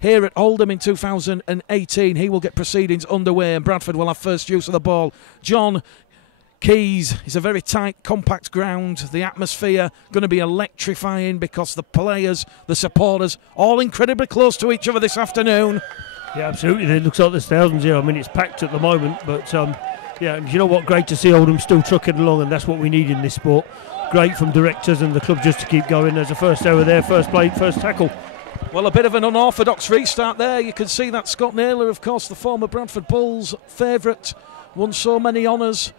here at Oldham in 2018. He will get proceedings underway and Bradford will have first use of the ball. John Keys is a very tight, compact ground. The atmosphere going to be electrifying because the players, the supporters, all incredibly close to each other this afternoon. Yeah, absolutely. It looks like there's thousands here. I mean, it's packed at the moment, but yeah, you know what? Great to see Oldham still trucking along, and that's what we need in this sport. Great from directors and the club just to keep going. There's a first error there, first play, first tackle. Well, a bit of an unorthodox restart there. You can see that Scott Naylor, of course, the former Bradford Bulls favourite, won so many honours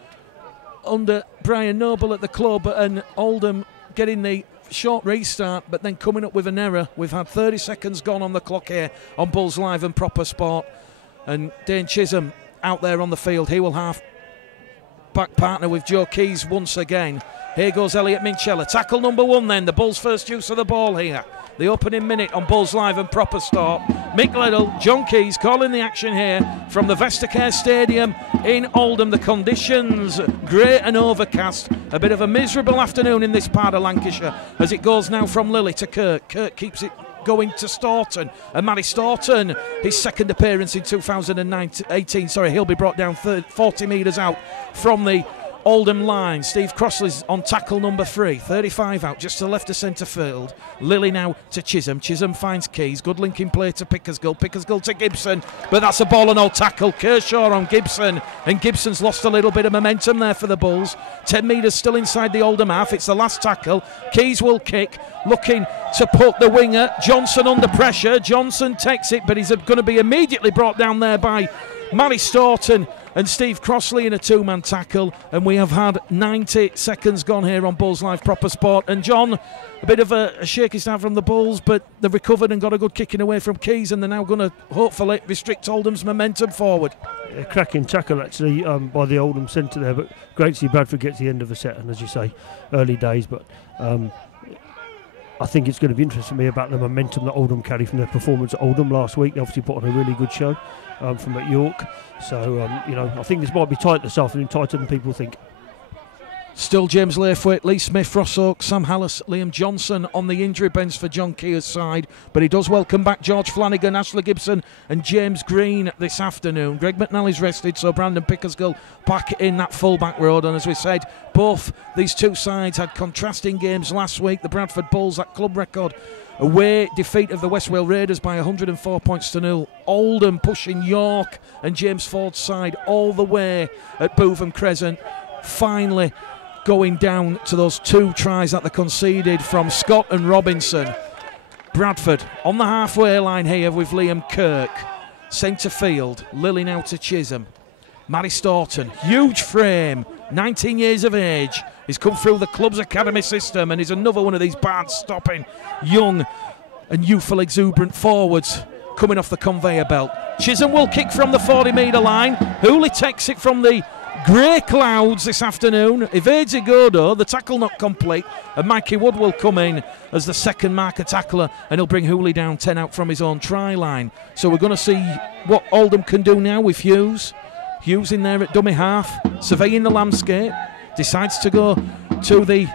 under Brian Noble at the club, and Oldham getting the short restart but then coming up with an error. We've had 30 seconds gone on the clock here on Bulls Live and Proper Sport, and Dane Chisholm out there on the field. He will half back partner with Joe Keys once again. Here goes Elliot Minchella, tackle number 1 then, the Bulls' first use of the ball here. The opening minute on Bulls Live and Proper Sport. Mick Liddell, John Keys calling the action here from the Vestacare Stadium in Oldham. The conditions grey and overcast. A bit of a miserable afternoon in this part of Lancashire as it goes now from Lilly to Kirk. Kirk keeps it going to Staunton, and Matty Staunton, his second appearance in 2018. He'll be brought down 40 metres out from the Oldham line. Steve Crossley's on tackle number 3, 35 out, just to the left of centre field. Lilly now to Chisholm. Chisholm finds Keys. Good linking play to Pickersgill. Pickersgill to Gibson, but that's a ball and no tackle. Kershaw on Gibson, and Gibson's lost a little bit of momentum there for the Bulls. 10 metres still inside the Oldham half. It's the last tackle. Keys will kick, looking to poke the winger. Johnson under pressure. Johnson takes it, but he's going to be immediately brought down there by Matty Staunton and Steve Crossley in a two-man tackle, and we have had 90 seconds gone here on Bulls Live Proper Sport. And John, a bit of a shaky start from the Bulls, but they've recovered and got a good kicking away from Keys, and they're now going to hopefully restrict Oldham's momentum forward. A cracking tackle actually by the Oldham centre there, but great to see Bradford get to the end of the set, and as you say, early days, but I think it's going to be interesting to me about the momentum that Oldham carry from their performance at Oldham last week. They obviously put on a really good show from at York. So, you know, I think this might be tight this afternoon, tighter than people think. Still James Laithwaite, Lee Smith, Ross Oak, Sam Hallis, Liam Johnson on the injury bench for John Keir's side, but he does welcome back George Flanagan, Ashley Gibson and James Green this afternoon. Greg McNally's rested, so Brandon Pickersgill back in that full-back road, and as we said, both these two sides had contrasting games last week. The Bradford Bulls, that club record away defeat of the West Wales Raiders by 104 points to 0. Oldham pushing York and James Ford's side all the way at Bootham Crescent, finally going down to those 2 tries that they conceded from Scott and Robinson. Bradford on the halfway line here with Liam Kirk. Centre field, Lilly now to Chisholm. Matty Staunton, huge frame, 19 years of age. He's come through the club's academy system and is another one of these bad-stopping, young and youthful, exuberant forwards coming off the conveyor belt. Chisholm will kick from the 40-metre line. Hooley takes it from the grey clouds this afternoon. Evades Igodo, the tackle not complete, and Mikey Wood will come in as the second marker tackler, and he'll bring Hooley down 10 out from his own try line. So we're going to see what Oldham can do now with Hughes. Hughes in there at dummy half, surveying the landscape, decides to go to the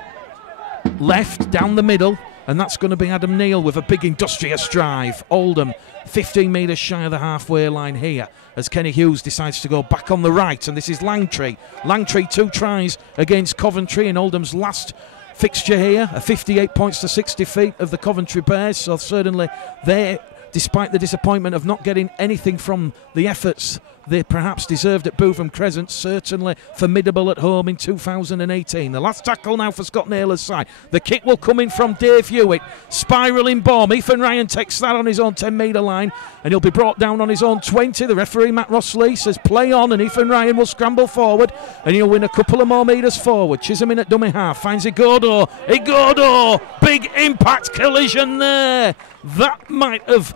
left, down the middle, and that's going to be Adam Neal with a big industrious drive. Oldham 15 metres shy of the halfway line here as Kenny Hughes decides to go back on the right, and this is Langtree. Langtree 2 tries against Coventry in Oldham's last fixture here, a 58 points to 60 feet of the Coventry Bears, so certainly they, despite the disappointment of not getting anything from the efforts they perhaps deserved at Bootham Crescent, certainly formidable at home in 2018. The last tackle now for Scott Naylor's side. The kick will come in from Dave Hewitt. Spiralling bomb. Ethan Ryan takes that on his own 10-metre line, and he'll be brought down on his own 20. The referee, Matt Ross-Lee, says play on, and Ethan Ryan will scramble forward, and he'll win a couple of more metres forward. Chisholm in at dummy half. Finds Igodo. Igodo! Big impact collision there. That might have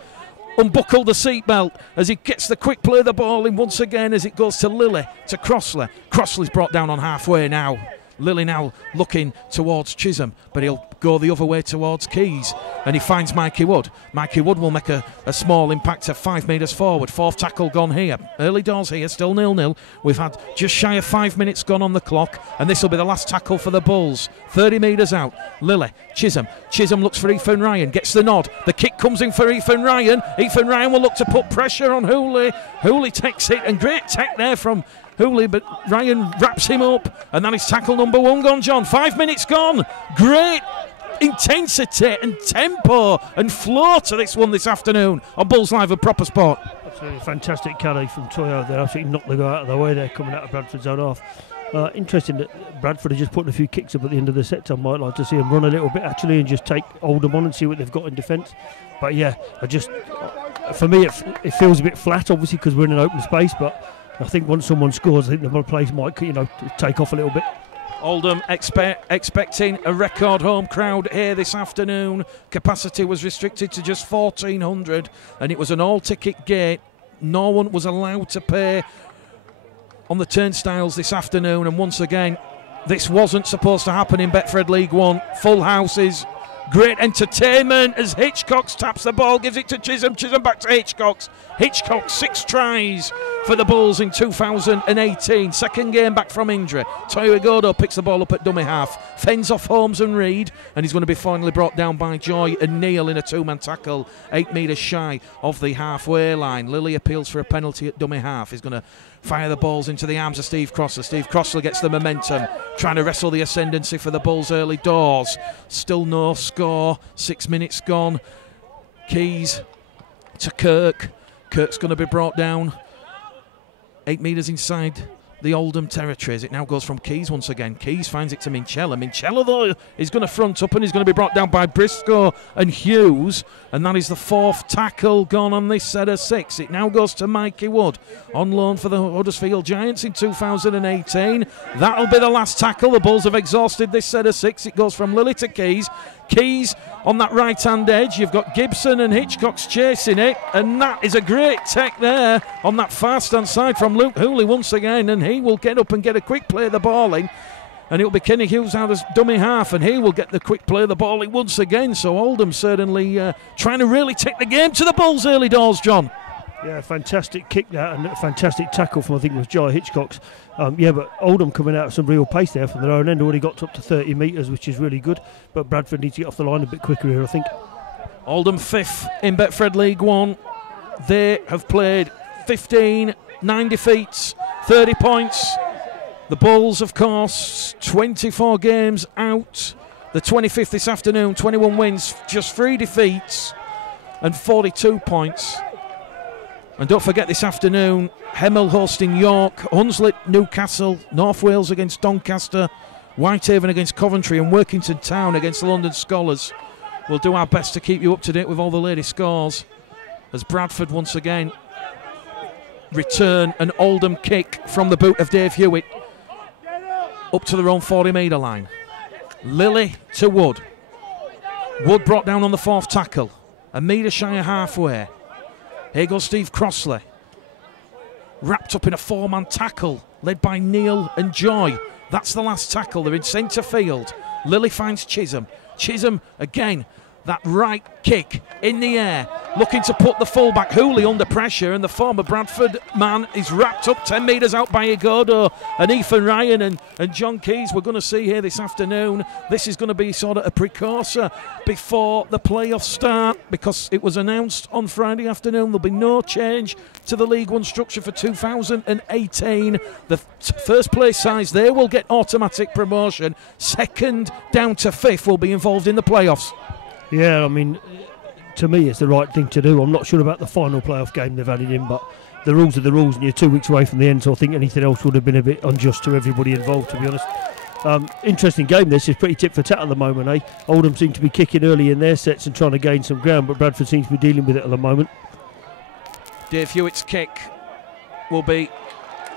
unbuckled the seatbelt as he gets the quick play of the ball in once again as it goes to Lilly, to Crossley. Crossley's brought down on halfway now. Lilly now looking towards Chisholm, but he'll go the other way towards Keys, and he finds Mikey Wood. Mikey Wood will make a small impact of 5 metres forward. Fourth tackle gone here. Early doors here, still 0-0. We've had just shy of 5 minutes gone on the clock, and this will be the last tackle for the Bulls. 30 metres out. Lilly, Chisholm. Chisholm looks for Ethan Ryan, gets the nod. The kick comes in for Ethan Ryan. Ethan Ryan will look to put pressure on Hooley. Hooley takes it, and great tech there from Hooley, but Ryan wraps him up, and that is tackle number 1 gone, John. 5 minutes gone. Great intensity and tempo and flow to this one this afternoon on Bulls Live and Proper Sport. Absolutely fantastic carry from Toyo there. Absolutely knocked the guy out of the way there, coming out of Bradford's own half. Interesting that Bradford are just putting a few kicks up at the end of the set. I might like to see them run a little bit actually and just take Oldham on and see what they've got in defence. But yeah, for me it feels a bit flat, obviously, because we're in an open space, but I think once someone scores, I think the place might, take off a little bit. Oldham expecting a record home crowd here this afternoon. Capacity was restricted to just 1,400, and it was an all-ticket gate. No one was allowed to pay on the turnstiles this afternoon, and once again, this wasn't supposed to happen in Betfred League 1. Full houses. Great entertainment as Hitchcox taps the ball, gives it to Chisholm. Chisholm back to Hitchcox. Hitchcox 6 tries for the Bulls in 2018. Second game back from injury. Toyo Igodo picks the ball up at dummy half. Fends off Holmes and Reed, and he's going to be finally brought down by Joy and Neil in a 2-man tackle, 8 metres shy of the halfway line. Lilly appeals for a penalty at dummy half. He's going to fire the balls into the arms of Steve Crossler. Steve Crossler gets the momentum, trying to wrestle the ascendancy for the Bulls early doors. Still no score. 6 minutes gone. Keys to Kirk. Kirk's going to be brought down 8 metres inside the Oldham territories. It now goes from Keys once again. Keys finds it to Minchella. Minchella, though, is going to front up and he's going to be brought down by Briscoe and Hughes. And that is the 4th tackle gone on this set of 6. It now goes to Mikey Wood on loan for the Huddersfield Giants in 2018. That'll be the last tackle. The Bulls have exhausted this set of 6. It goes from Lilly to Keys. Keys on that right-hand edge. You've got Gibson and Hitchcox chasing it, and that is a great tech there on that fast-hand side from Luke Hooley once again, and he will get up and get a quick play of the ball in, and it'll be Kenny Hughes out as dummy half, and he will get the quick play of the ball in once again. So Oldham certainly trying to really take the game to the Bulls early doors, John. Yeah, fantastic kick that, and a fantastic tackle from, I think it was Jai Hitchcox. But Oldham coming out at some real pace there from their own end, already got up to 30 metres, which is really good. But Bradford needs to get off the line a bit quicker here, I think. Oldham 5th in Betfred League 1. They have played 15, 9 defeats, 30 points. The Bulls, of course, 24 games out. The 25th this afternoon, 21 wins, just 3 defeats and 42 points. And don't forget this afternoon, Hemel hosting York, Hunslet, Newcastle, North Wales against Doncaster, Whitehaven against Coventry, and Workington Town against the London Scholars. We'll do our best to keep you up to date with all the latest scores as Bradford once again return an Oldham kick from the boot of Dave Hewitt up to their own 40-metre line. Lilly to Wood. Wood brought down on the 4th tackle, a metre shy of halfway. Here goes Steve Crossley, wrapped up in a 4-man tackle led by Neil and Joy. That's the last tackle. They're in centre field. Lilly finds Chisholm. Chisholm again, that right kick in the air, looking to put the fullback Hooley under pressure, and the former Bradford man is wrapped up 10 metres out by Igodo, and Ethan Ryan and John Keys we're going to see here this afternoon. This is going to be sort of a precursor before the playoffs start, because it was announced on Friday afternoon there'll be no change to the League One structure for 2018. The first place sides, they will get automatic promotion. Second down to 5th will be involved in the playoffs. Yeah, I mean, to me it's the right thing to do. I'm not sure about the final playoff game they've added in, but the rules are the rules, and you're 2 weeks away from the end, so I think anything else would have been a bit unjust to everybody involved, to be honest. Interesting game. This is pretty tit for tat at the moment, eh? Oldham seem to be kicking early in their sets and trying to gain some ground, but Bradford seems to be dealing with it at the moment. Dave Hewitt's kick will be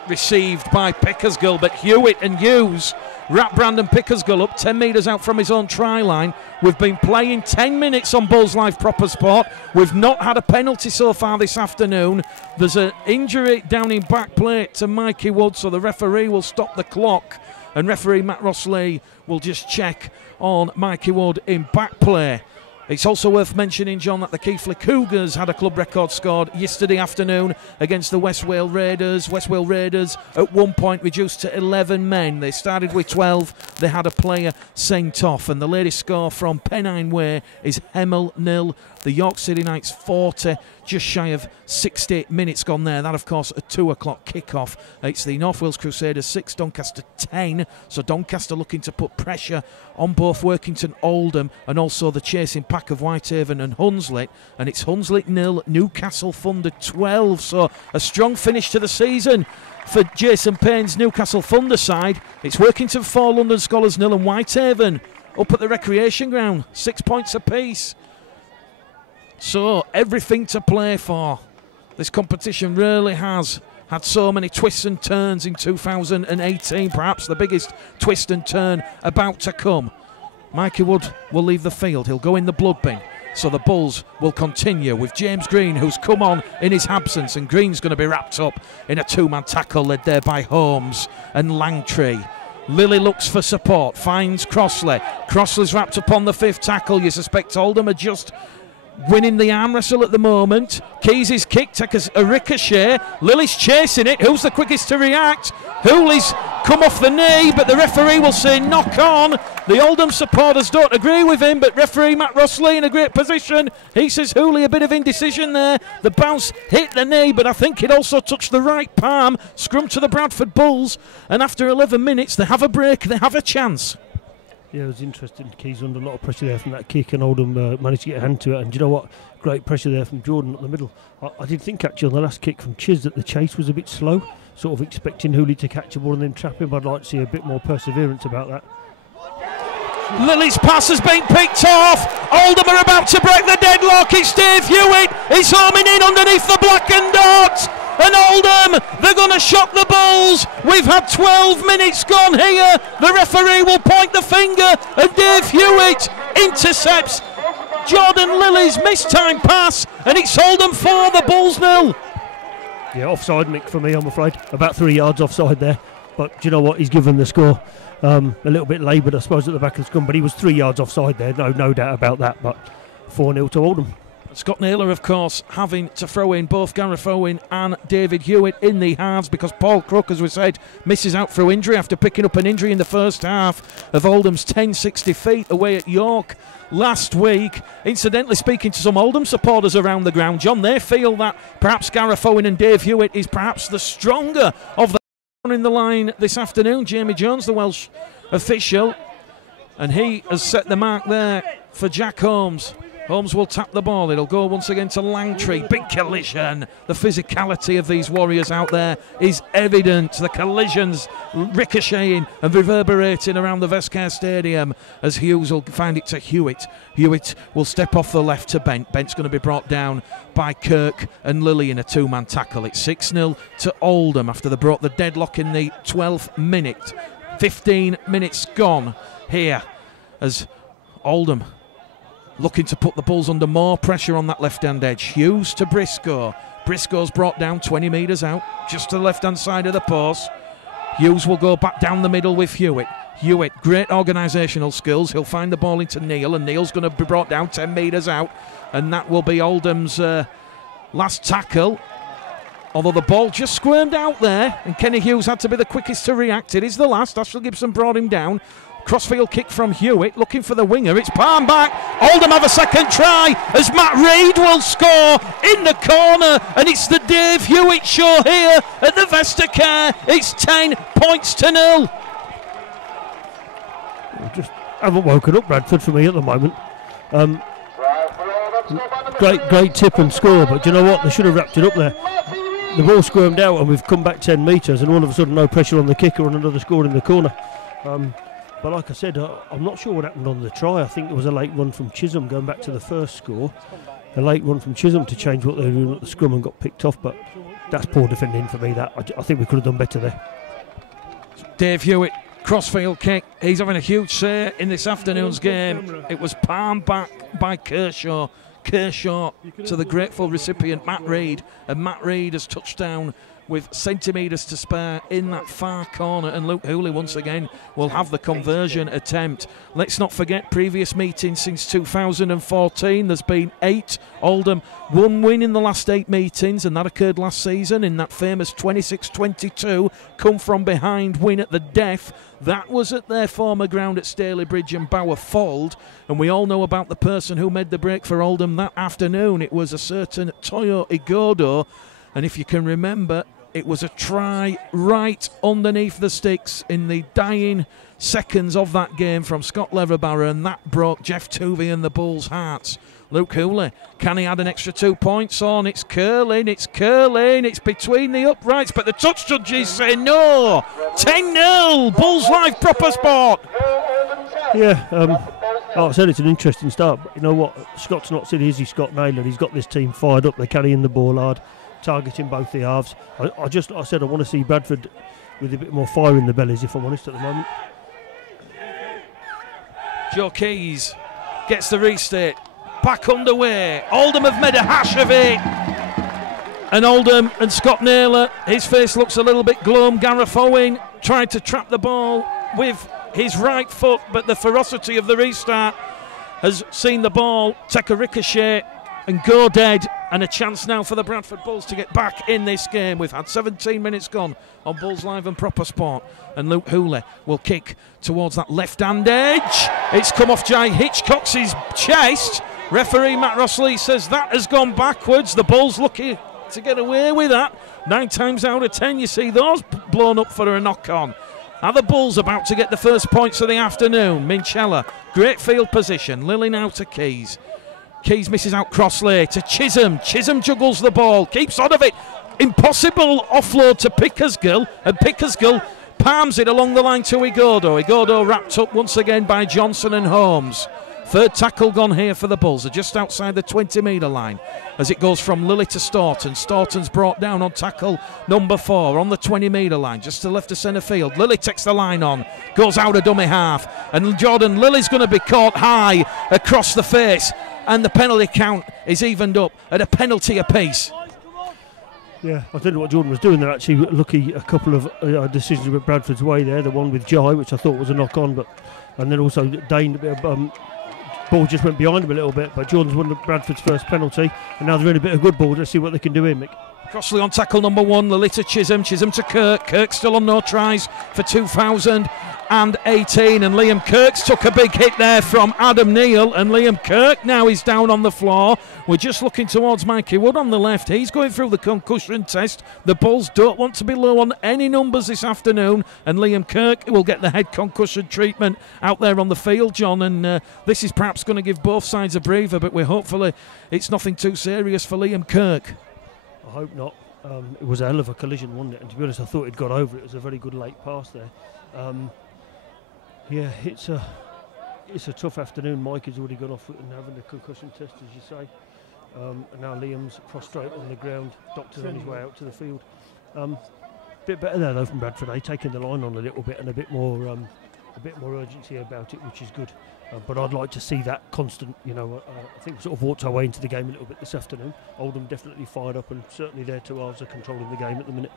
received by Pickersgill, but Hewitt and Hughes wrap Brandon Pickersgill up 10 metres out from his own try line. We've been playing 10 minutes on Bulls Live Proper Sport. We've not had a penalty so far this afternoon. There's an injury down in back plate to Mikey Wood, so the referee will stop the clock. and referee Matt Rossley will just check on Mikey Wood in back play. It's also worth mentioning, John, that the Keighley Cougars had a club record scored yesterday afternoon against the West Wales Raiders. West Wales Raiders at one point reduced to 11 men. They started with 12. They had a player sent off. And the latest score from Pennine Way is Hemel 0. The York City Knights 40, just shy of 60 minutes gone there. That, of course, a 2 o'clock kickoff. It's the North Wales Crusaders 6, Doncaster 10. So Doncaster looking to put pressure on both Workington, Oldham, and also the chasing pack of Whitehaven and Hunslet. And it's Hunslet 0, Newcastle Thunder 12. So a strong finish to the season for Jason Payne's Newcastle Thunder side. It's Workington 4, London Scholars 0, and Whitehaven up at the recreation ground, 6 points apiece. So everything to play for. This competition really has had so many twists and turns in 2018, perhaps the biggest twist and turn about to come. Mikey Wood will leave the field. He'll go in the blood bin. So the Bulls will continue with James Green, who's come on in his absence, and Green's going to be wrapped up in a two-man tackle led there by Holmes and Langtree. Lilly looks for support, finds Crossley. Crossley's wrapped up on the fifth tackle. You suspect Oldham are just winning the arm wrestle at the moment. Keys' kick takes a ricochet. Lilly's chasing it. Who's the quickest to react? Hooley's come off the knee, but the referee will say knock on. The Oldham supporters don't agree with him, but referee Matt Rossley in a great position. He says Hooley a bit of indecision there. The bounce hit the knee, but I think it also touched the right palm. Scrum to the Bradford Bulls, and after 11 minutes they have a break, they have a chance. Yeah, it was interesting. Keys under a lot of pressure there from that kick, and Oldham managed to get a hand to it. And do you know what? Great pressure there from Jordan up the middle. I did think actually on the last kick from Chiz that the chase was a bit slow, sort of expecting Hooley to catch a ball and then trap him. I'd like to see a bit more perseverance about that. Lily's pass has been picked off. Oldham are about to break the deadlock. It's Dave Hewitt. He's homing in underneath the black and dot. And Oldham, they're going to shock the Bulls. We've had 12 minutes gone here. The referee will point the finger, and Dave Hewitt intercepts Jordan Lilly's mistime pass, and it's Oldham 4, the Bulls 0. Yeah, offside, Mick, for me, I'm afraid. About 3 yards offside there. But do you know what? He's given the score. A little bit laboured, I suppose, at the back of the scrum, but he was 3 yards offside there. No doubt about that. But 4-0 to Oldham. Scott Naylor, of course, having to throw in both Gareth Owen and David Hewitt in the halves because Paul Crook, as we said, misses out through injury after picking up an injury in the first half of Oldham's 1060 feet away at York last week. Incidentally, speaking to some Oldham supporters around the ground, John, they feel that perhaps Gareth Owen and Dave Hewitt is perhaps the stronger of the in the line this afternoon. Jamie Jones, the Welsh official, and he has set the mark there for Jack Holmes. Holmes will tap the ball. It'll go once again to Langtree. Big collision. The physicality of these Warriors out there is evident. The collisions ricocheting and reverberating around the Vescare Stadium as Hughes will find it to Hewitt. Hewitt will step off the left to Bent. Bent's going to be brought down by Kirk and Lilly in a two-man tackle. It's 6-0 to Oldham after they brought the deadlock in the 12th minute. 15 minutes gone here as Oldham looking to put the Bulls under more pressure on that left-hand edge. Hughes to Briscoe. Briscoe's brought down 20 metres out, just to the left-hand side of the post. Hughes will go back down the middle with Hewitt. Hewitt, great organisational skills. He'll find the ball into Neil, and Neil's going to be brought down 10 metres out, and that will be Oldham's last tackle. Although the ball just squirmed out there, and Kenny Hughes had to be the quickest to react. It is the last. Ashley Gibson brought him down. Crossfield kick from Hewitt, looking for the winger. It's palm back. Oldham have a second try as Matt Reid will score in the corner, and it's the Dave Hewitt show here at the Vestacare. It's 10 points to 0. Just haven't woken up Bradford for me at the moment. Great tip and score, but do you know what? They should have wrapped it up there. The ball squirmed out, and we've come back 10 metres, and all of a sudden no pressure on the kicker and another score in the corner. But like I said, I'm not sure what happened on the try. I think it was a late run from Chisholm going back to the first score. A late run from Chisholm to change what they were doing at the scrum and got picked off. But that's poor defending for me. That I think we could have done better there. Dave Hewitt, crossfield kick. He's having a huge say in this afternoon's game. It was palmed back by Kershaw. Kershaw to the grateful recipient Matt Reid, and Matt Reid has touched down with centimetres to spare in that far corner, and Luke Hooley once again will have the conversion attempt. Let's not forget previous meetings since 2014. There's been 8. Oldham 1 win in the last 8 meetings, and that occurred last season in that famous 26-22 come from behind win at the death. That was at their former ground at Staley Bridge and Bower Fold, and we all know about the person who made the break for Oldham that afternoon. It was a certain Toyo Igodo, and if you can remember, it was a try right underneath the sticks in the dying seconds of that game from Scott Leverbarrow, and that broke Jeff Tuvey and the Bulls' hearts. Luke Hooley, can he add an extra 2 points on? It's curling, it's between the uprights, but the touch judges say no. 10-0, Bulls Live Proper Sport. Yeah, like I said, it's an interesting start, but you know what? Scott's not silly, is he, Scott Naylor? He's got this team fired up, they're carrying the ball hard, targeting both the halves. I want to see Bradford with a bit more fire in the bellies, if I'm honest, at the moment. Joe Keys gets the restate. Back underway. Oldham have made a hash of it. And Oldham and Scott Naylor, his face looks a little bit glum. Gareth Owen tried to trap the ball with his right foot, but the ferocity of the restart has seen the ball take a ricochet and go dead, and a chance now for the Bradford Bulls to get back in this game. We've had 17 minutes gone on Bulls Live and Proper Sport, and Luke Hooley will kick towards that left-hand edge. It's come off Jai Hitchcock's chest. Referee Matt Rossley says that has gone backwards. The Bulls lucky to get away with that. 9 times out of 10 you see those blown up for a knock-on. Are the Bulls about to get the first points of the afternoon? Minchella, great field position. Lilly now to Keys. Keys misses out Crossley to Chisholm. Chisholm juggles the ball, keeps on of it. Impossible offload to Pickersgill, and Pickersgill palms it along the line to Igodo. Igodo wrapped up once again by Johnson and Holmes. Third tackle gone here for the Bulls. They're just outside the 20-metre line as it goes from Lilly to Staunton. Staunton's brought down on tackle number 4 on the 20-metre line, just to left of centre field. Lilly takes the line on, goes out a dummy half, and Jordan Lilly's going to be caught high across the face, and the penalty count is evened up at a penalty apiece. Yeah, I don't know what Jordan was doing there, actually. Lucky a couple of decisions with Bradford's way there. The one with Jai, which I thought was a knock-on, and then also Dane, ball just went behind him a little bit, but Jordan's won Bradford's first penalty, and now they're in a bit of good ball. Let's see what they can do here, Mick. Crossley on tackle number 1, Lilly to Chisholm, Chisholm to Kirk. Kirk still on no tries for 2018, and Liam Kirk's took a big hit there from Adam Neal, and Liam Kirk now is down on the floor. We're just looking towards Mikey Wood on the left. He's going through the concussion test. The Bulls don't want to be low on any numbers this afternoon, and Liam Kirk will get the head concussion treatment out there on the field, John, and this is perhaps going to give both sides a breather, but hopefully it's nothing too serious for Liam Kirk. I hope not. It was a hell of a collision, wasn't it? And to be honest, I thought he'd got over it. It was a very good late pass there. Yeah, it's a tough afternoon. Mike has already gone off and having a concussion test, as you say. And now Liam's prostrate on the ground. Doctor's on his way out to the field. Bit better there though from Bradford, taking the line on a little bit and a bit more urgency about it, which is good. But I'd like to see that constant. I think we sort of walked our way into the game a little bit this afternoon. Oldham definitely fired up, and certainly their 2 halves are controlling the game at the minute.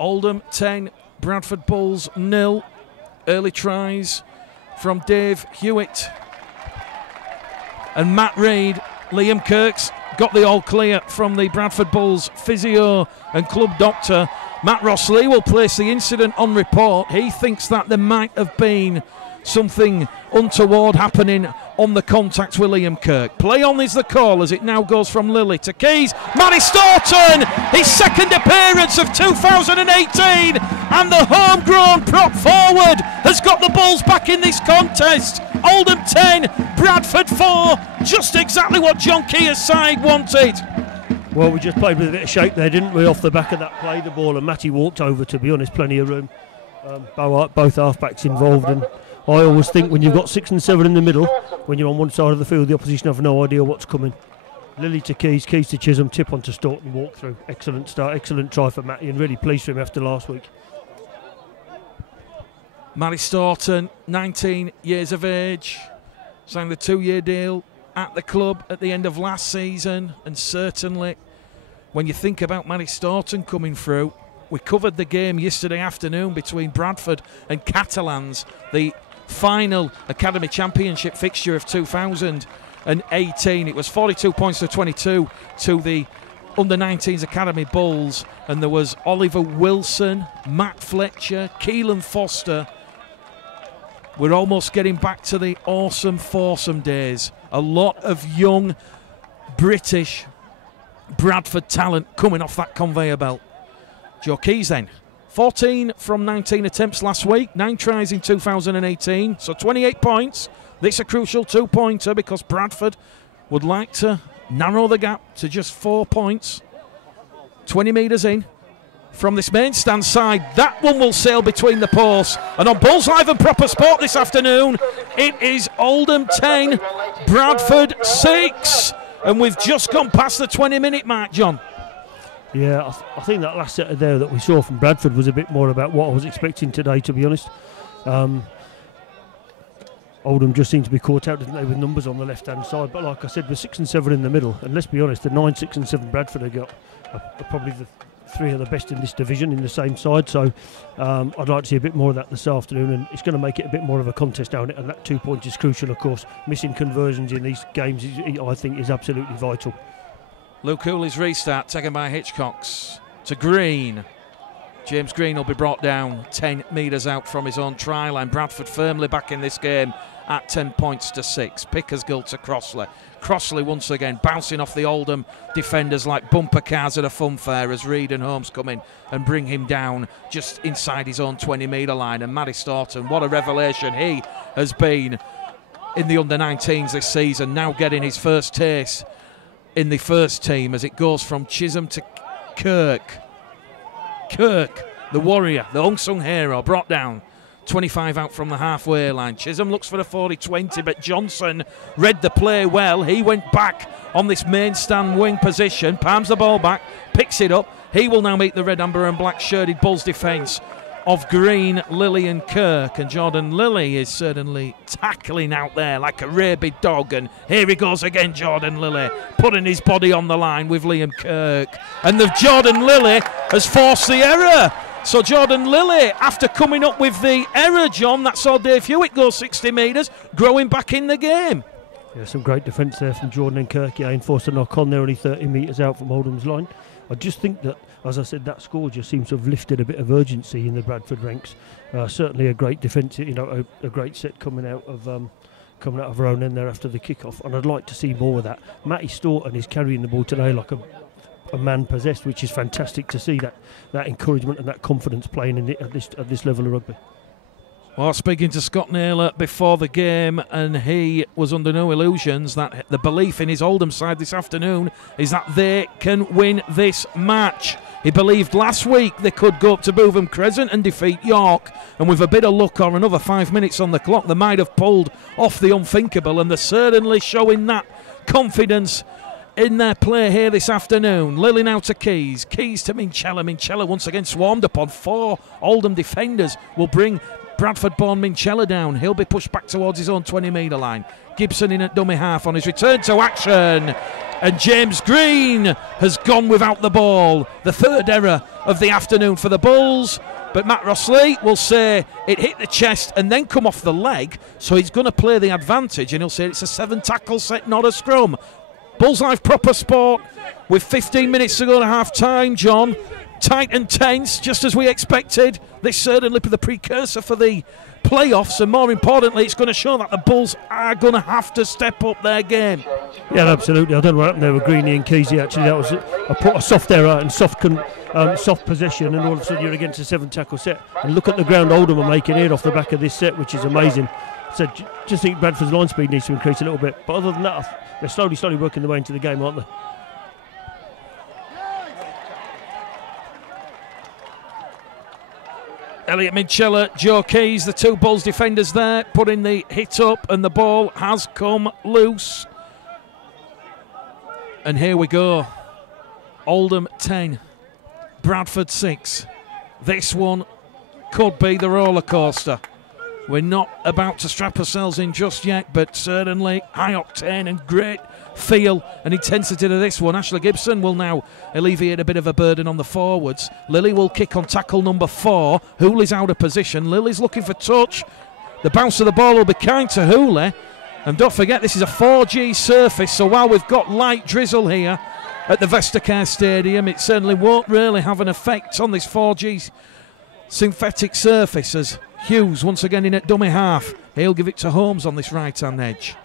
Oldham 10, Bradford Bulls 0. Early tries from Dave Hewitt and Matt Reid. Liam Kirk's got the all clear from the Bradford Bulls physio and club doctor. Matt Rossley will place the incident on report. He thinks that there might have been something untoward happening on the contact with Liam Kirk. Play on is the call as it now goes from Lilly to Keys. Matty Staunton, his second appearance of 2018, and the homegrown prop forward has got the Bulls back in this contest. Oldham 10, Bradford 4, just exactly what John Keir's side wanted. Well, we just played with a bit of shape there, didn't we, off the back of that play, the ball, and Matty walked over, to be honest, plenty of room. Both half-backs involved, and I always think when you've got 6 and 7 in the middle, when you're on one side of the field, the opposition have no idea what's coming. Lilly to Keys, Keys to Chisholm, tip onto Staunton, walk through. Excellent start, excellent try for Matty, and really pleased for him after last week. Matty Staunton, 19 years of age, signed the 2-year deal at the club at the end of last season, and certainly when you think about Matty Staunton coming through. We covered the game yesterday afternoon between Bradford and Catalans, the final Academy Championship fixture of 2018. It was 42 points to 22 to the Under-19s Academy Bulls, and there was Oliver Wilson, Matt Fletcher, Keelan Foster. We're almost getting back to the awesome foursome days. A lot of young British Bradford talent coming off that conveyor belt. Joe Keys then, 14 from 19 attempts last week, 9 tries in 2018, so 28 points. This is a crucial 2-pointer because Bradford would like to narrow the gap to just 4 points. 20 metres in from this main stand side. That one will sail between the posts. And on Bulls Live and Proper Sport this afternoon, it is Oldham 10, Bradford 6. And we've just gone past the 20-minute mark, John. Yeah, I think that last set there that we saw from Bradford was a bit more about what I was expecting today, to be honest. Oldham just seemed to be caught out, didn't they, with numbers on the left-hand side. But like I said, with 6 and 7 in the middle, and let's be honest, the 9, 6 and 7 Bradford have got are probably the 3 of the best in this division in the same side. So I'd like to see a bit more of that this afternoon, and it's going to make it a bit more of a contest down it. And that 2 point is crucial, of course. Missing conversions in these games, I think, is absolutely vital. Luke Cooley's restart taken by Hitchcocks to Green. James Green will be brought down 10 metres out from his own try line. Bradford firmly back in this game at 10 points to 6. Pickersgill to Crossley. Crossley once again bouncing off the Oldham defenders like bumper cars at a fun fair as Reid and Holmes come in and bring him down just inside his own 20-metre line. And Matty Staunton, what a revelation he has been in the under-19s this season, now getting his first taste in the first team as it goes from Chisholm to Kirk. Kirk, the warrior, the unsung hero, brought down 25 out from the halfway line. Chisholm looks for a 40-20, but Johnson read the play well. He went back on this main stand wing position, palms the ball back, picks it up. He will now meet the red, amber and black shirted Bulls defence of Green, Lilly and Kirk. And Jordan Lilly is certainly tackling out there like a rabid dog. And here he goes again, Jordan Lilly, putting his body on the line with Liam Kirk. And the Jordan Lilly has forced the error. So Jordan Lilly, after coming up with the error, John, that saw Dave Hewitt go 60 metres, growing back in the game. Yeah, some great defence there from Jordan and Kirk. Yeah, enforced a knock on there, only 30 metres out from Oldham's line. I just think that, as I said, that score just seems to have lifted a bit of urgency in the Bradford ranks. Certainly a great defence, a great set coming out of our own end there after the kick-off, and I'd like to see more of that. Matty Staunton is carrying the ball today like a man possessed, which is fantastic to see that encouragement and that confidence playing at this level of rugby. Well, speaking to Scott Naylor before the game, and he was under no illusions that the belief in his Oldham side this afternoon is that they can win this match. He believed last week they could go up to Bootham Crescent and defeat York, and with a bit of luck or another 5 minutes on the clock, they might have pulled off the unthinkable, and they're certainly showing that confidence in their play here this afternoon. Lilly now to Keys. Keys to Minchella. Minchella once again swarmed upon 4 Oldham defenders. Will bring Bradford-born Minchella down. He'll be pushed back towards his own 20-metre line. Gibson in at dummy half on his return to action. And James Green has gone without the ball. The third error of the afternoon for the Bulls. But Matt Rossley will say it hit the chest and then come off the leg. So he's going to play the advantage and he'll say it's a 7-tackle set, not a scrum. Bulls Live Proper Sport with 15 minutes to go to half-time, John. Tight and tense, just as we expected. This certainly be the precursor for the playoffs, and more importantly, it's going to show that the Bulls are going to have to step up their game. Yeah, absolutely. I don't know what happened there with Greeny and Keysy. Actually, that was a soft error and soft possession, and all of a sudden you're against a 7-tackle set. And look at the ground Oldham are making here off the back of this set, which is amazing. So just think Bradford's line speed needs to increase a little bit. But other than that, they're slowly working their way into the game, aren't they? Elliot Minchella, Joe Keys, the 2 Bulls defenders there, putting the hit up, and the ball has come loose. And here we go. Oldham 10, Bradford 6. This one could be the roller coaster. We're not about to strap ourselves in just yet, but certainly high octane and great feel and intensity to this one. Ashley Gibson will now alleviate a bit of a burden on the forwards. Lily will kick on tackle number 4. Hooley's out of position. Lily's looking for touch. The bounce of the ball will be kind to Hooley. And don't forget, this is a 4G surface, so while we've got light drizzle here at the Vestacare Stadium, it certainly won't really have an effect on this 4G synthetic surface, as Hughes once again in at dummy half. He'll give it to Holmes on this right-hand edge.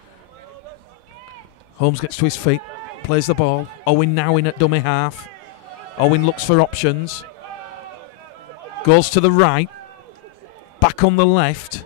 Holmes gets to his feet, plays the ball. Owen now in at dummy half. Owen looks for options. Goes to the right. Back on the left.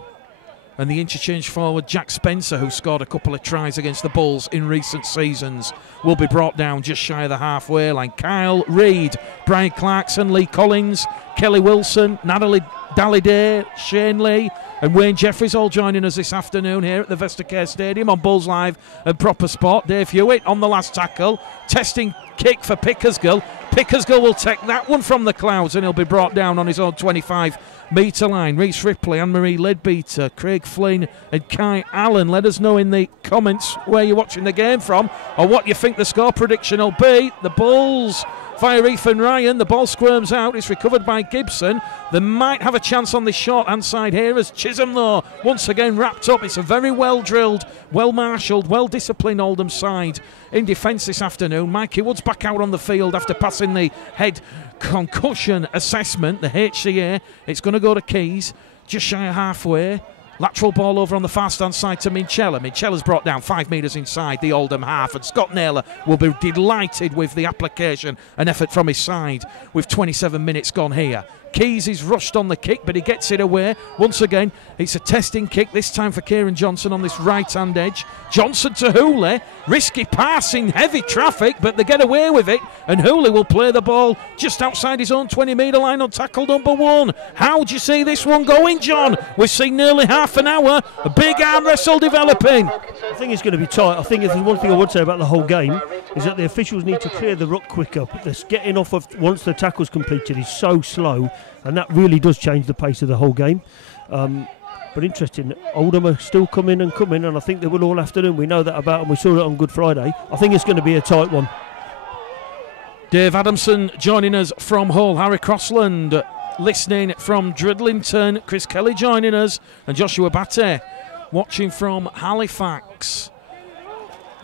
And the interchange forward, Jack Spencer, who scored a couple of tries against the Bulls in recent seasons, will be brought down just shy of the halfway line. Kyle Reid, Brian Clarkson, Lee Collins, Kelly Wilson, Natalie Dalliday, Shane Lee and Wayne Jeffries all joining us this afternoon here at the Vestacare Stadium on Bulls Live and Proper Sport. Dave Hewitt on the last tackle, testing kick for Pickersgill. Pickersgill will take that one from the clouds and he'll be brought down on his own 25-metre line. Reece Ripley, Anne-Marie Leadbeater, Craig Flynn and Kai Allen. Let us know in the comments where you're watching the game from or what you think the score prediction will be. The Bulls via Ethan Ryan. The ball squirms out. It's recovered by Gibson. They might have a chance on the short-hand side here as Chisholm, though, once again wrapped up. It's a very well-drilled, well-marshalled, well-disciplined Oldham side in defence this afternoon. Mikey Wood's back out on the field after passing the head concussion assessment, the HCA. It's going to go to Keys, just shy of halfway. Lateral ball over on the fast-hand side to Minchella. Minchella's brought down 5 metres inside the Oldham half, and Scott Naylor will be delighted with the application and effort from his side with 27 minutes gone here. Keys is rushed on the kick, but he gets it away. Once again, it's a testing kick, this time for Kieran Johnson on this right-hand edge. Johnson to Hooley. Risky pass in heavy traffic, but they get away with it, and Hooley will play the ball just outside his own 20-metre line on tackle number 1. How do you see this one going, John? We've seen nearly half an hour. A big arm wrestle developing. I think it's going to be tight. I think if there's one thing I would say about the whole game is that the officials need to clear the ruck quicker. This getting off of once the tackle's completed is so slow, and that really does change the pace of the whole game. But interesting, Oldham are still coming, and I think they will all afternoon. We know that about them. We saw it on Good Friday. I think it's going to be a tight one. Dave Adamson joining us from Hull. Harry Crossland listening from Dridlington. Chris Kelly joining us, and Joshua Batte watching from Halifax.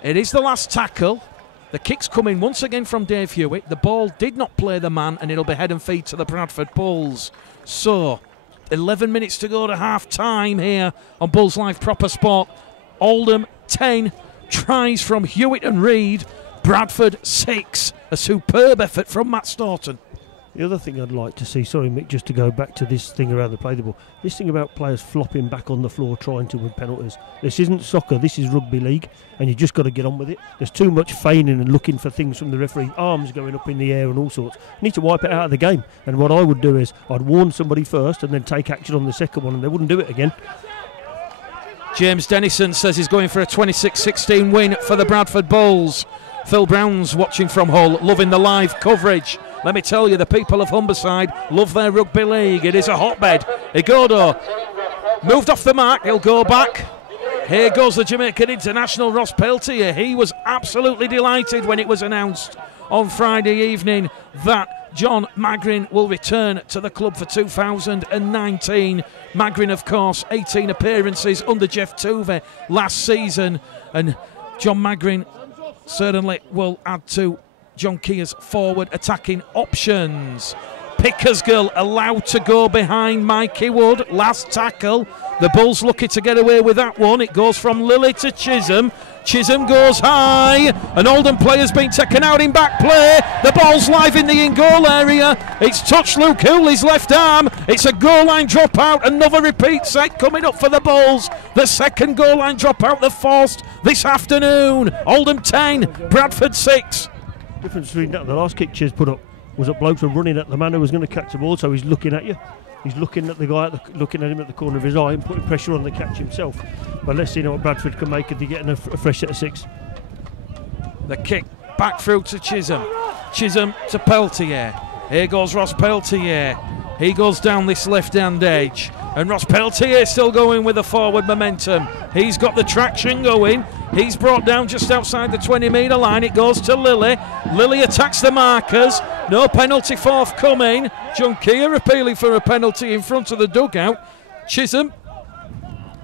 It is the last tackle. The kick's coming once again from Dave Hewitt. The ball did not play the man, and it'll be head and feet to the Bradford Bulls. So 11 minutes to go to half-time here on Bulls Live Proper Sport. Oldham 10, tries from Hewitt and Reid. Bradford 6, a superb effort from Matt Staunton. The other thing I'd like to see, sorry Mick, just to go back to this thing around the play the ball, this thing about players flopping back on the floor trying to win penalties. This isn't soccer, this is rugby league, and you just got to get on with it. There's too much feigning and looking for things from the referee, arms going up in the air and all sorts. You need to wipe it out of the game, and what I would do is I'd warn somebody first and then take action on the second one, and they wouldn't do it again. James Dennison says he's going for a 26-16 win for the Bradford Bulls. Phil Brown's watching from Hull, loving the live coverage. Let me tell you, the people of Humberside love their rugby league. It is a hotbed. Igodo moved off the mark. He'll go back. Here goes the Jamaican international Ross Peltier. He was absolutely delighted when it was announced on Friday evening that John Magrin will return to the club for 2019. Magrin, of course, 18 appearances under Jeff Tuvey last season. And John Magrin certainly will add to John Keir's forward attacking options. Pickersgill allowed to go behind Mikey Wood. Last tackle. The Bulls lucky to get away with that one. It goes from Lily to Chisholm. Chisholm goes high. An Oldham player's been taken out in back play. The ball's live in the in-goal area. It's touched Luke Hooley's left arm. It's a goal line dropout. Another repeat set coming up for the Bulls. The second goal line dropout they've forced this afternoon. Oldham 10, Bradford 6. The difference between that and the last kick Chiz put up was that blokes were running at the man who was going to catch the ball, so he's looking at you. He's looking at the guy, looking at him at the corner of his eye and putting pressure on the catch himself. But let's see what Bradford can make if they're getting a fresh set of 6. The kick back through to Chisholm. Chisholm to Peltier. Here goes Ross Peltier. He goes down this left-hand edge. And Ross Peltier still going with the forward momentum. He's got the traction going. He's brought down just outside the 20-metre line. It goes to Lilly. Lilly attacks the markers. No penalty forthcoming. John Keir appealing for a penalty in front of the dugout. Chisholm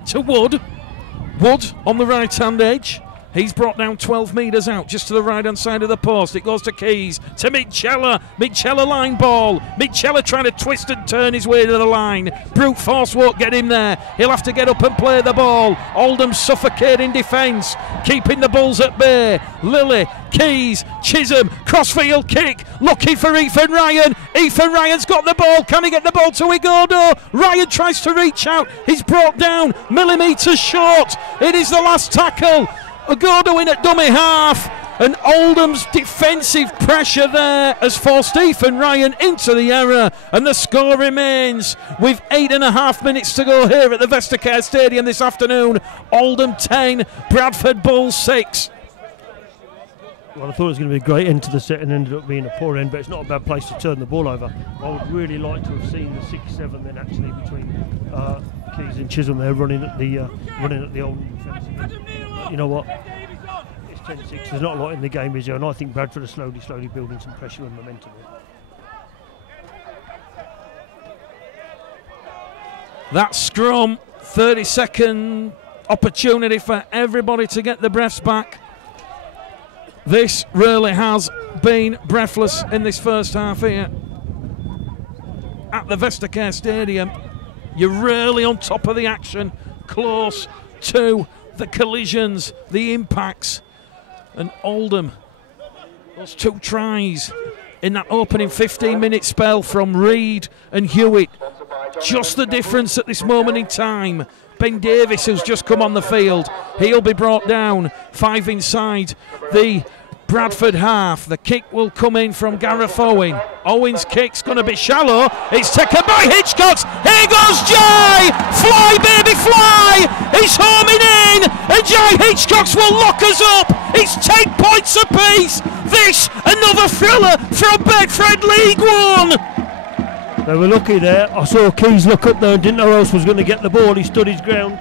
to Wood. Wood on the right-hand edge. He's brought down 12 metres out, just to the right-hand side of the post. It goes to Keys, to Mitchella. Mitchella line ball. Mitchella trying to twist and turn his way to the line. Brute force won't get him there. He'll have to get up and play the ball. Oldham suffocating defence, keeping the Bulls at bay. Lilly, Keys, Chisholm, crossfield kick, looking for Ethan Ryan. Ethan Ryan's got the ball. Can he get the ball to Igodo? Ryan tries to reach out. He's brought down millimetres short. It is the last tackle. Igodo in at dummy half, and Oldham's defensive pressure there has forced Ethan Ryan into the error, and the score remains with 8.5 minutes to go here at the Vestacare Stadium this afternoon. Oldham 10, Bradford Bulls 6. Well, I thought it was going to be a great end to the set and ended up being a poor end, but it's not a bad place to turn the ball over. I would really like to have seen the 6-7 then actually between Keys and Chisholm there running at the Oldham defence. You know what? It's 10-6. There's not a lot in the game, is there? And I think Bradford are slowly building some pressure and momentum. That scrum, 30-second opportunity for everybody to get the breaths back. This really has been breathless in this first half here at the Vestacare Stadium. You're really on top of the action, close to the collisions, the impacts. And Oldham, those 2 tries in that opening 15-minute spell from Reid and Hewitt. Just the difference at this moment in time. Ben Davis, who's just come on the field, he'll be brought down. 5 inside the Bradford half. The kick will come in from Gareth Owen. Owen's kick's going to be shallow. It's taken by Hitchcox. Here goes Jai! Fly, baby, fly! He's homing in, and Jai Hitchcox will lock us up. It's 10 points apiece. This, another thriller from Betfred League 1. They were lucky there. I saw Keys look up there and didn't know who else was going to get the ball. He stood his ground.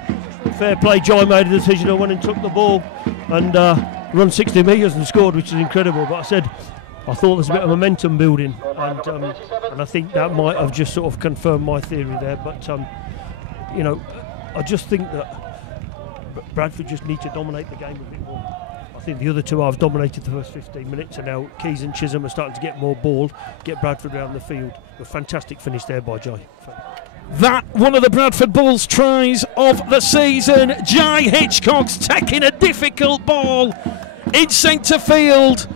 Fair play. Jai made a decision. I went and took the ball and run 60 metres and scored, which is incredible. But I thought there's a bit of momentum building, and I think that might have just sort of confirmed my theory there. But you know, I just think that Bradford just need to dominate the game a bit more. I think the other two halves dominated the first 15 minutes, and now Keys and Chisholm are starting to get more ball, get Bradford around the field. A fantastic finish there by Jai. That one of the Bradford Bulls' tries of the season. Jai Hitchcock's taking a difficult ball in centre field,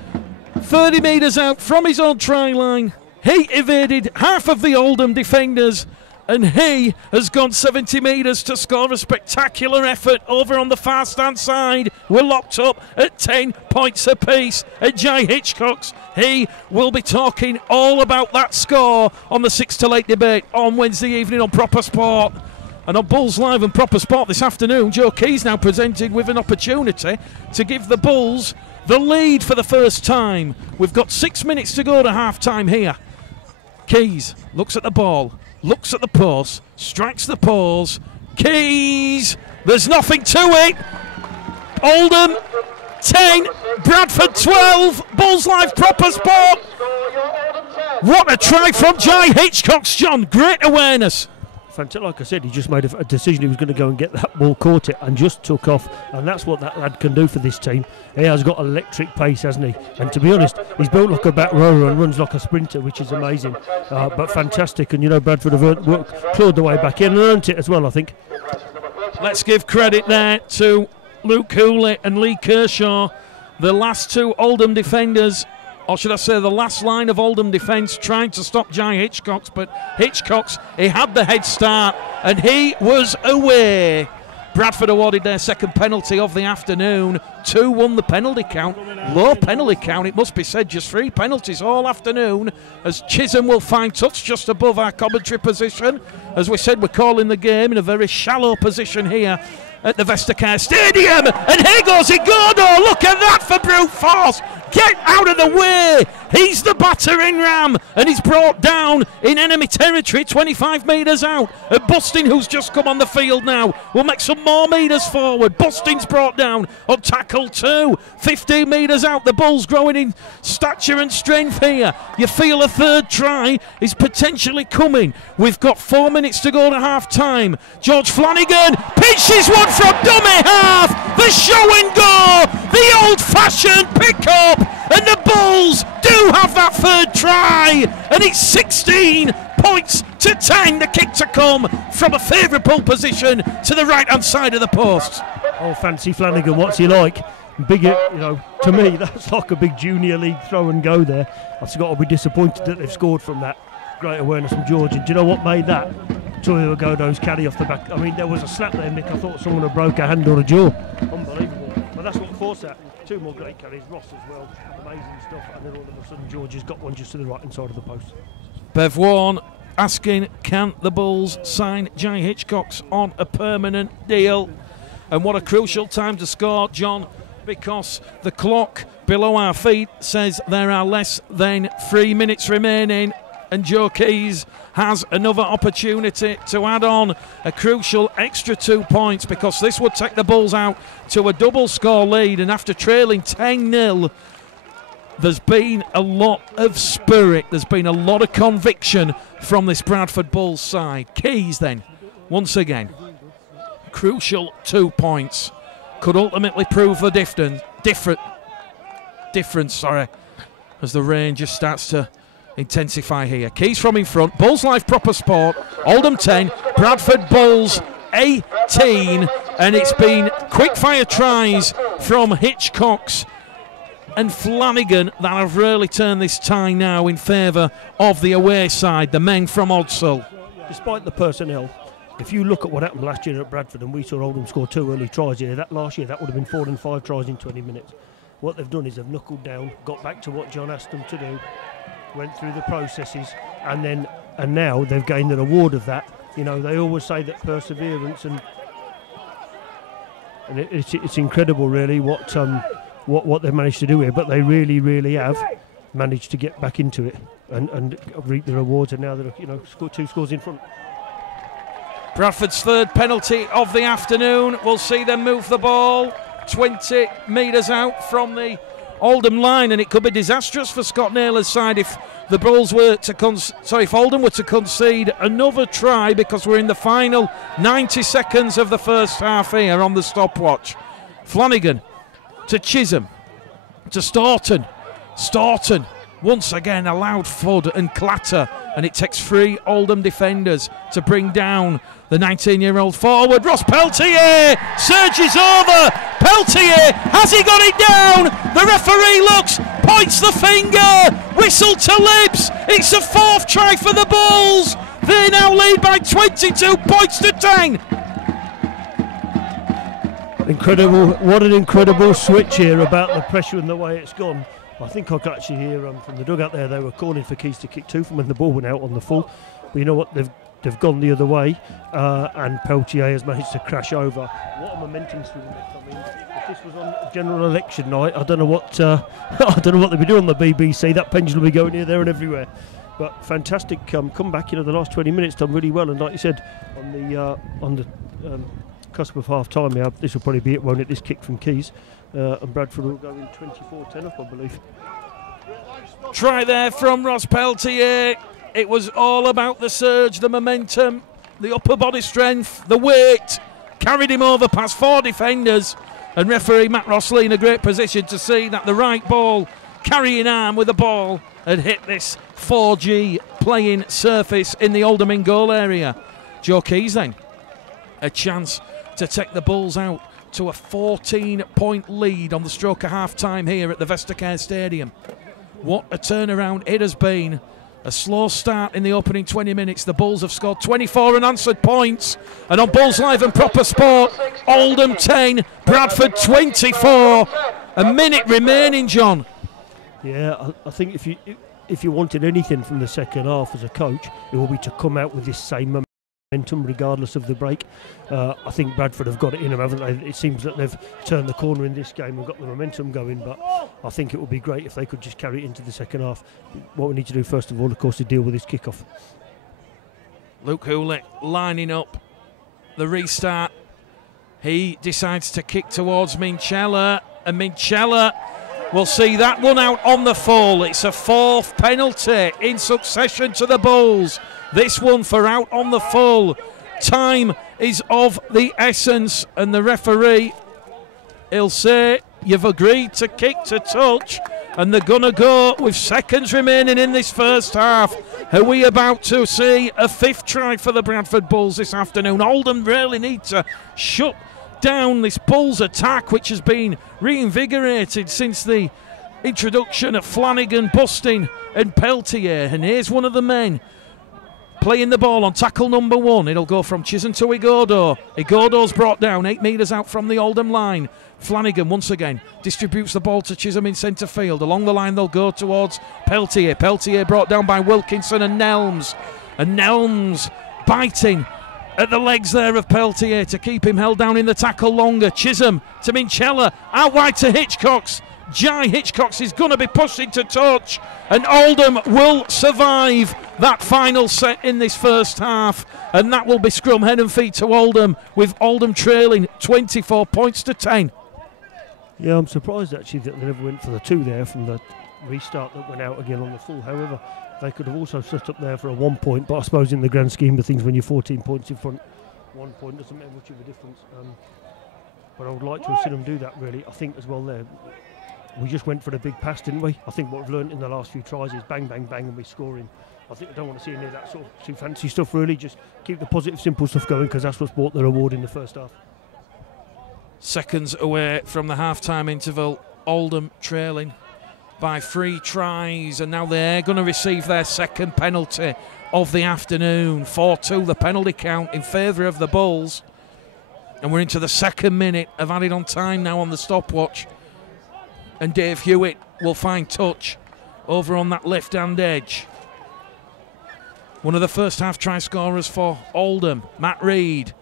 30 metres out from his own try line. He evaded half of the Oldham defenders, and he has gone 70 metres to score a spectacular effort over on the far stand side. We're locked up at 10 points apiece. And Jai Hitchcock's, he will be talking all about that score on the 6 to Late debate on Wednesday evening on Proper Sport. And on Bulls Live and Proper Sport this afternoon, Joe Keys now presented with an opportunity to give the Bulls the lead for the first time. We've got 6 minutes to go to half-time here. Keys looks at the ball, looks at the post, strikes the pause. Keys, there's nothing to it. Oldham 10, Bradford 12, Bulls Live Proper Sport. What a try from Jai Hitchcock's, John. Great awareness. Fantastic. Like I said, he just made a decision. He was going to go and get that ball, caught it, and just took off. And that's what that lad can do for this team. He has got electric pace, hasn't he? And to be honest, he's built like a back rower and runs like a sprinter, which is amazing. But fantastic. And you know, Bradford have clawed the way back in and earned it as well, I think. Let's give credit there to Luke Cooley and Lee Kershaw, the last two Oldham defenders, or should I say the last line of Oldham defence, trying to stop Jai Hitchcock's, but Hitchcock's, he had the head start and he was away. Bradford awarded their second penalty of the afternoon. 2-1 the penalty count. Low penalty count, it must be said, just 3 penalties all afternoon, as Chisholm will find touch just above our commentary position. As we said, we're calling the game in a very shallow position here at the Vestacare Stadium, and here goes Igodo. Look at that for brute force. Get out of the way! He's the battering ram, and he's brought down in enemy territory, 25 metres out. And Busting, who's just come on the field now, will make some more metres forward. Busting's brought down on tackle 2, 15 metres out. The Bulls growing in stature and strength here. You feel a third try is potentially coming. We've got 4 minutes to go to half time. George Flanagan pitches one from dummy half. The show and go, the old-fashioned pick-up, and the Bulls do have that third try, and it's 16 points to 10. The kick to come from a favourable position to the right-hand side of the post. Oh, fancy Flanagan, what's he like? Big, to me, that's like a big junior league throw and go there. I've got to be disappointed that they've scored from that. Great awareness from George. And do you know what made that? Toyo Agodo's caddy off the back. I mean, there was a slap there, Nick. I thought someone had broke a hand or a jaw. Unbelievable. But that's what forced that. 2 more great carries. Ross as well. Amazing stuff. And then all of a sudden, George has got one just to the right-hand side of the post. Bev Warne asking, can the Bulls sign Jai Hitchcox on a permanent deal? And what a crucial time to score, John, because the clock below our feet says there are less than 3 minutes remaining, and Joe Keys has another opportunity to add on a crucial extra 2 points, because this would take the Bulls out to a double score lead. And after trailing 10-0, there's been a lot of spirit, there's been a lot of conviction from this Bradford Bulls side. Keys then, once again, crucial 2 points, could ultimately prove the difference, as the rain just starts to intensify here. Keys from in front. Bulls Live Proper Sport. Oldham 10, Bradford Bulls 18, and it's been quick fire tries from Hitchcox and Flanagan that have really turned this tie now in favour of the away side, the men from Odsall. Despite the personnel, if you look at what happened last year at Bradford, and we saw Oldham score 2 early tries here, that last year that would have been 4 and 5 tries in 20 minutes. What they've done is they've knuckled down, got back to what John asked them to do, went through the processes, and now they've gained an award of that. You know, they always say that perseverance, and it's incredible really what they've managed to do here. But they really have managed to get back into it and reap the rewards. And now they're scored 2 scores in front. Bradford's third penalty of the afternoon. We'll see them move the ball 20 metres out from the Oldham line, and it could be disastrous for Scott Naylor's side if the Bulls were to if Oldham were to concede another try, because we're in the final 90 seconds of the first half here on the stopwatch. Flanagan to Chisholm to Staunton. Staunton once again a loud thud and clatter, and it takes 3 Oldham defenders to bring down the 19-year-old forward. Ross Peltier surges over. Peltier, has he got it down? The referee looks, points the finger, whistle to lips. It's a 4th try for the Bulls. They now lead by 22 points to 10. Incredible, what an incredible switch here about the pressure and the way it's gone. I think I could actually hear from the dugout there, they were calling for Keys to kick 2 from when the ball went out on the full. But you know what, they've gone the other way, and Peltier has managed to crash over. What a momentum swing! I mean, if this was on general election night, I don't know what they'd be doing on the BBC. That pendulum will be going here, there, and everywhere. But fantastic comeback. The last 20 minutes done really well, and like you said, on the cusp of half time, this will probably be it, won't it? This kick from Keys, and Bradford will go in 24-10 up, I believe. Try there from Ross Peltier. It was all about the surge, the momentum, the upper body strength, the weight. Carried him over past 4 defenders, and referee Matt Rossley in a great position to see that the right ball, carrying arm with the ball, had hit this 4G playing surface in the Oldham in goal area. Joe Keys then, a chance to take the Bulls out to a 14-point lead on the stroke of half-time here at the Vestacare Stadium. What a turnaround it has been. A slow start in the opening 20 minutes. The Bulls have scored 24 unanswered points. And on Bulls Live and Proper Sport, Oldham 10, Bradford 24. A minute remaining, John. Yeah, I think if you wanted anything from the second half as a coach, it will be to come out with this same momentum momentum regardless of the break. I think Bradford have got it in them, haven't they? It seems that they've turned the corner in this game and got the momentum going, but I think it would be great if they could just carry it into the second half. What we need to do first of all, of course, is deal with this kick-off. Luke Hooley lining up the restart. He decides to kick towards Minchella, and Minchella will see that one out on the full. It's a 4th penalty in succession to the Bulls. This one for out on the full. Time is of the essence, and the referee, he'll say, you've agreed to kick to touch, and they're going to go with seconds remaining in this first half. Are we about to see a 5th try for the Bradford Bulls this afternoon? Oldham really need to shut down this Bulls attack, which has been reinvigorated since the introduction of Flanagan, Busting and Peltier. And here's one of the men playing the ball on tackle number 1. It'll go from Chisholm to Igodo. Igodo's brought down 8 metres out from the Oldham line. Flanagan once again distributes the ball to Chisholm in centre field. Along the line they'll go towards Peltier. Peltier brought down by Wilkinson and Nelms. And Nelms biting at the legs there of Peltier to keep him held down in the tackle longer. Chisholm to Minchella, out wide to Hitchcox. Jai Hitchcox is going to be pushed into touch, and Oldham will survive that final set in this first half, and that will be scrum head and feet to Oldham, with Oldham trailing 24 points to 10. Yeah, I'm surprised actually that they never went for the 2 there from the restart that went out again on the full. However, they could have also set up there for a 1 point, but I suppose in the grand scheme of things, when you're 14 points in front, 1 point doesn't make much of a difference. But I would like to have seen them do that, really. I think as well there, we just went for the big pass, didn't we? I think what we've learned in the last few tries is bang, bang, bang, and we're scoring. I think I don't want to see any of that sort of too fancy stuff, really. Just keep the positive, simple stuff going, because that's what's brought the reward in the first half. Seconds away from the half-time interval, Oldham trailing by 3 tries, and now they're going to receive their second penalty of the afternoon. 4-2 the penalty count in favour of the Bulls, and we're into the 2nd minute of added on time now on the stopwatch, and Dave Hewitt will find touch over on that left-hand edge. One of the first half try scorers for Oldham, Matt Reid,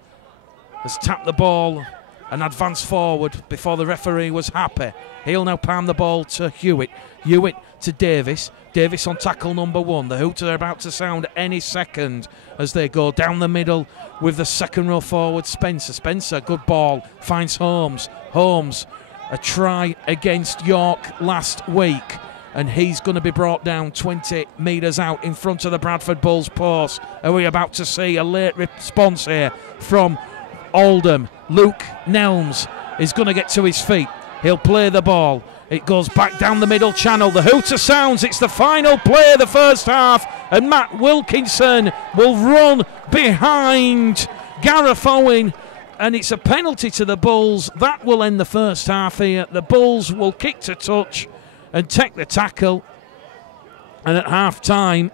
has tapped the ball and advanced forward before the referee was happy. He'll now palm the ball to Hewitt. Hewitt to Davis. Davis on tackle number 1. The hoots are about to sound any second as they go down the middle with the second row forward, Spencer. Spencer, good ball, finds Holmes. Holmes, a try against York last week, and he's going to be brought down 20 metres out in front of the Bradford Bulls post. Are we about to see a late response here from Oldham? Luke Nelms is going to get to his feet. He'll play the ball. It goes back down the middle channel. The hooter sounds. It's the final play of the first half, and Matt Wilkinson will run behind Gareth Owen, and it's a penalty to the Bulls. That will end the first half here. The Bulls will kick to touch and take the tackle, and at half time,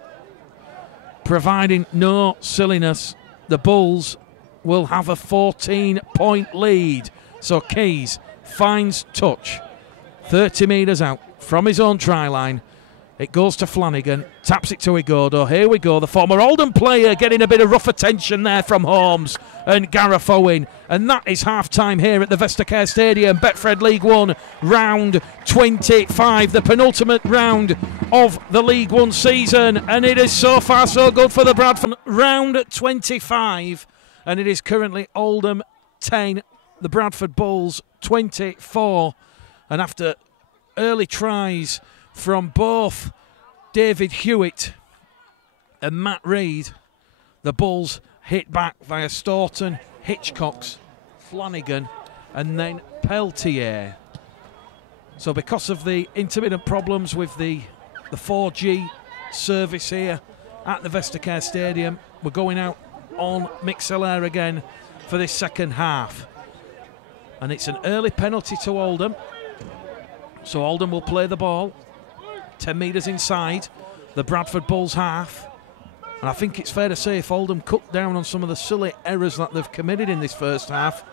providing no silliness, the Bulls will have a 14-point lead. So Keys finds touch 30 metres out from his own try line. It goes to Flanagan, taps it to Igodo. Here we go, the former Oldham player getting a bit of rough attention there from Holmes and Gareth Owen. And that is half-time here at the Vestacare Stadium, Betfred League 1, round 25, the penultimate round of the League 1 season. And it is so far so good for the Bradford. Round 25, and it is currently Oldham 10, the Bradford Bulls 24. And after early tries from both David Hewitt and Matt Reid, the Bulls hit back via Staunton, Hitchcox, Flanagan and then Peltier. So because of the intermittent problems with the 4G service here at the Vestacare Stadium, we're going out on Mixlr again for this second half. And it's an early penalty to Oldham. So Oldham will play the ball 10 metres inside the Bradford Bulls half. And I think it's fair to say if Oldham cut down on some of the silly errors that they've committed in this first half,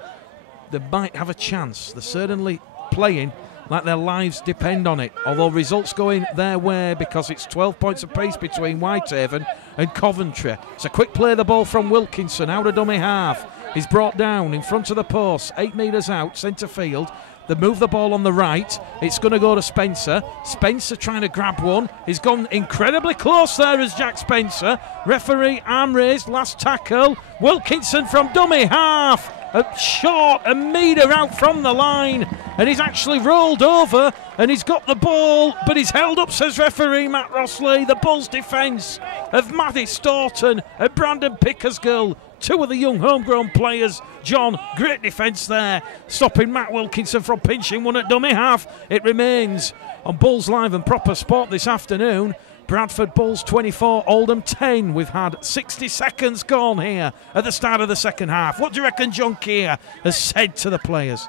they might have a chance. They're certainly playing like their lives depend on it. Although results going their way because it's 12 points apiece between Whitehaven and Coventry. It's a quick play, the ball from Wilkinson, out of dummy half. He's brought down in front of the post, 8 metres out, centre field. They move the ball on the right. It's going to go to Spencer. Spencer trying to grab one. He's gone incredibly close there as Jack Spencer. Referee arm raised, last tackle. Wilkinson from dummy half. Short, a metre out from the line. And he's actually rolled over and he's got the ball, but he's held up, says referee Matt Rossley. The Bulls defence of Matty Staunton and Brandon Pickersgill. Two of the young homegrown players. John, great defence there, stopping Matt Wilkinson from pinching one at dummy half. It remains on Bulls Live and Proper Sport this afternoon. Bradford Bulls 24, Oldham 10. We've had 60 seconds gone here at the start of the second half. What do you reckon John Keir has said to the players?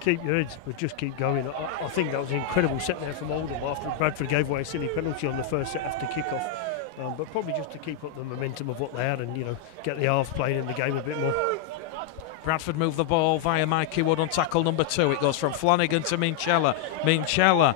Keep your heads, but just keep going. I think that was an incredible set there from Oldham after Bradford gave away a silly penalty on the first set after kick-off. But probably just to keep up the momentum of what they had and, get the halves playing in the game a bit more. Bradford move the ball via Mikey Wood on tackle number 2. It goes from Flanagan to Minchella. Minchella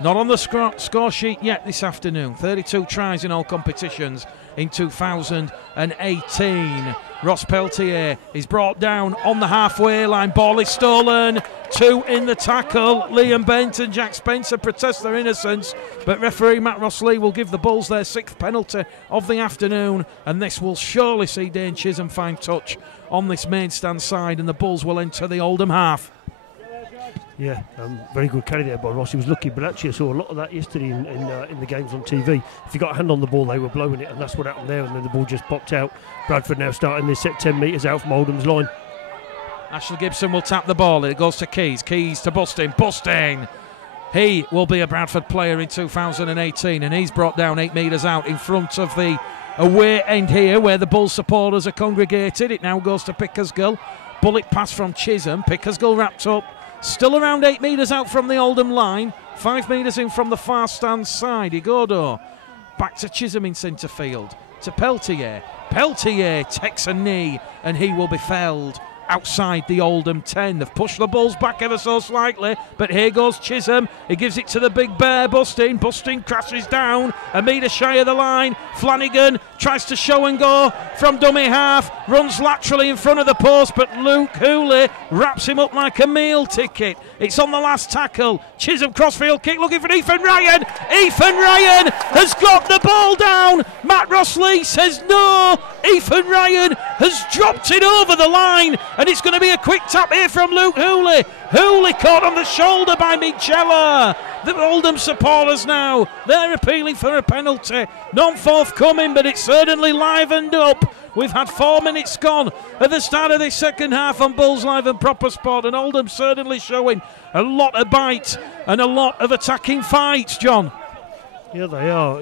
not on the score sheet yet this afternoon. 32 tries in all competitions in 2018. Ross Peltier is brought down on the halfway line. Ball is stolen. 2 in the tackle. Liam Bent and Jack Spencer protest their innocence, but referee Matt Rossley will give the Bulls their 6th penalty of the afternoon, and this will surely see Dane Chisholm find touch on this main stand side, and the Bulls will enter the Oldham half. Yeah, very good carry there by Ross. He was lucky, but actually I saw a lot of that yesterday in the games on TV. If you got a hand on the ball, they were blowing it, and that's what happened there, and then the ball just popped out. Bradford now starting this set 10 metres out from Oldham's line. Ashley Gibson will tap the ball. It goes to Keys. Keys to Busting. Busting! He will be a Bradford player in 2018, and he's brought down 8 metres out in front of the away end here where the Bulls supporters are congregated. It now goes to Pickersgill. Bullet pass from Chisholm. Pickersgill wrapped up. Still around 8 metres out from the Oldham line. 5 metres in from the far stand side. Igodo back to Chisholm in centre field. To Peltier. Peltier takes a knee and he will be felled outside the Oldham 10. They've pushed the Bulls back ever so slightly, but here goes Chisholm. He gives it to the big bear, Busting. Busting crashes down a metre shy of the line. Flanagan tries to show and go from dummy half, runs laterally in front of the post, but Luke Hooley wraps him up like a meal ticket. It's on the last tackle. Chisholm crossfield kick looking for Ethan Ryan. Ethan Ryan has got the ball down. Matt Rossley says no. Ethan Ryan has dropped it over the line, and it's going to be a quick tap here from Luke Hooley. Hooley caught on the shoulder by Minchella. The Oldham supporters now, they're appealing for a penalty. Not forthcoming, but it's certainly livened up. We've had 4 minutes gone at the start of this second half on Bulls Live and Proper Sport, and Oldham certainly showing a lot of bite and a lot of attacking fights, John. Yeah, they are.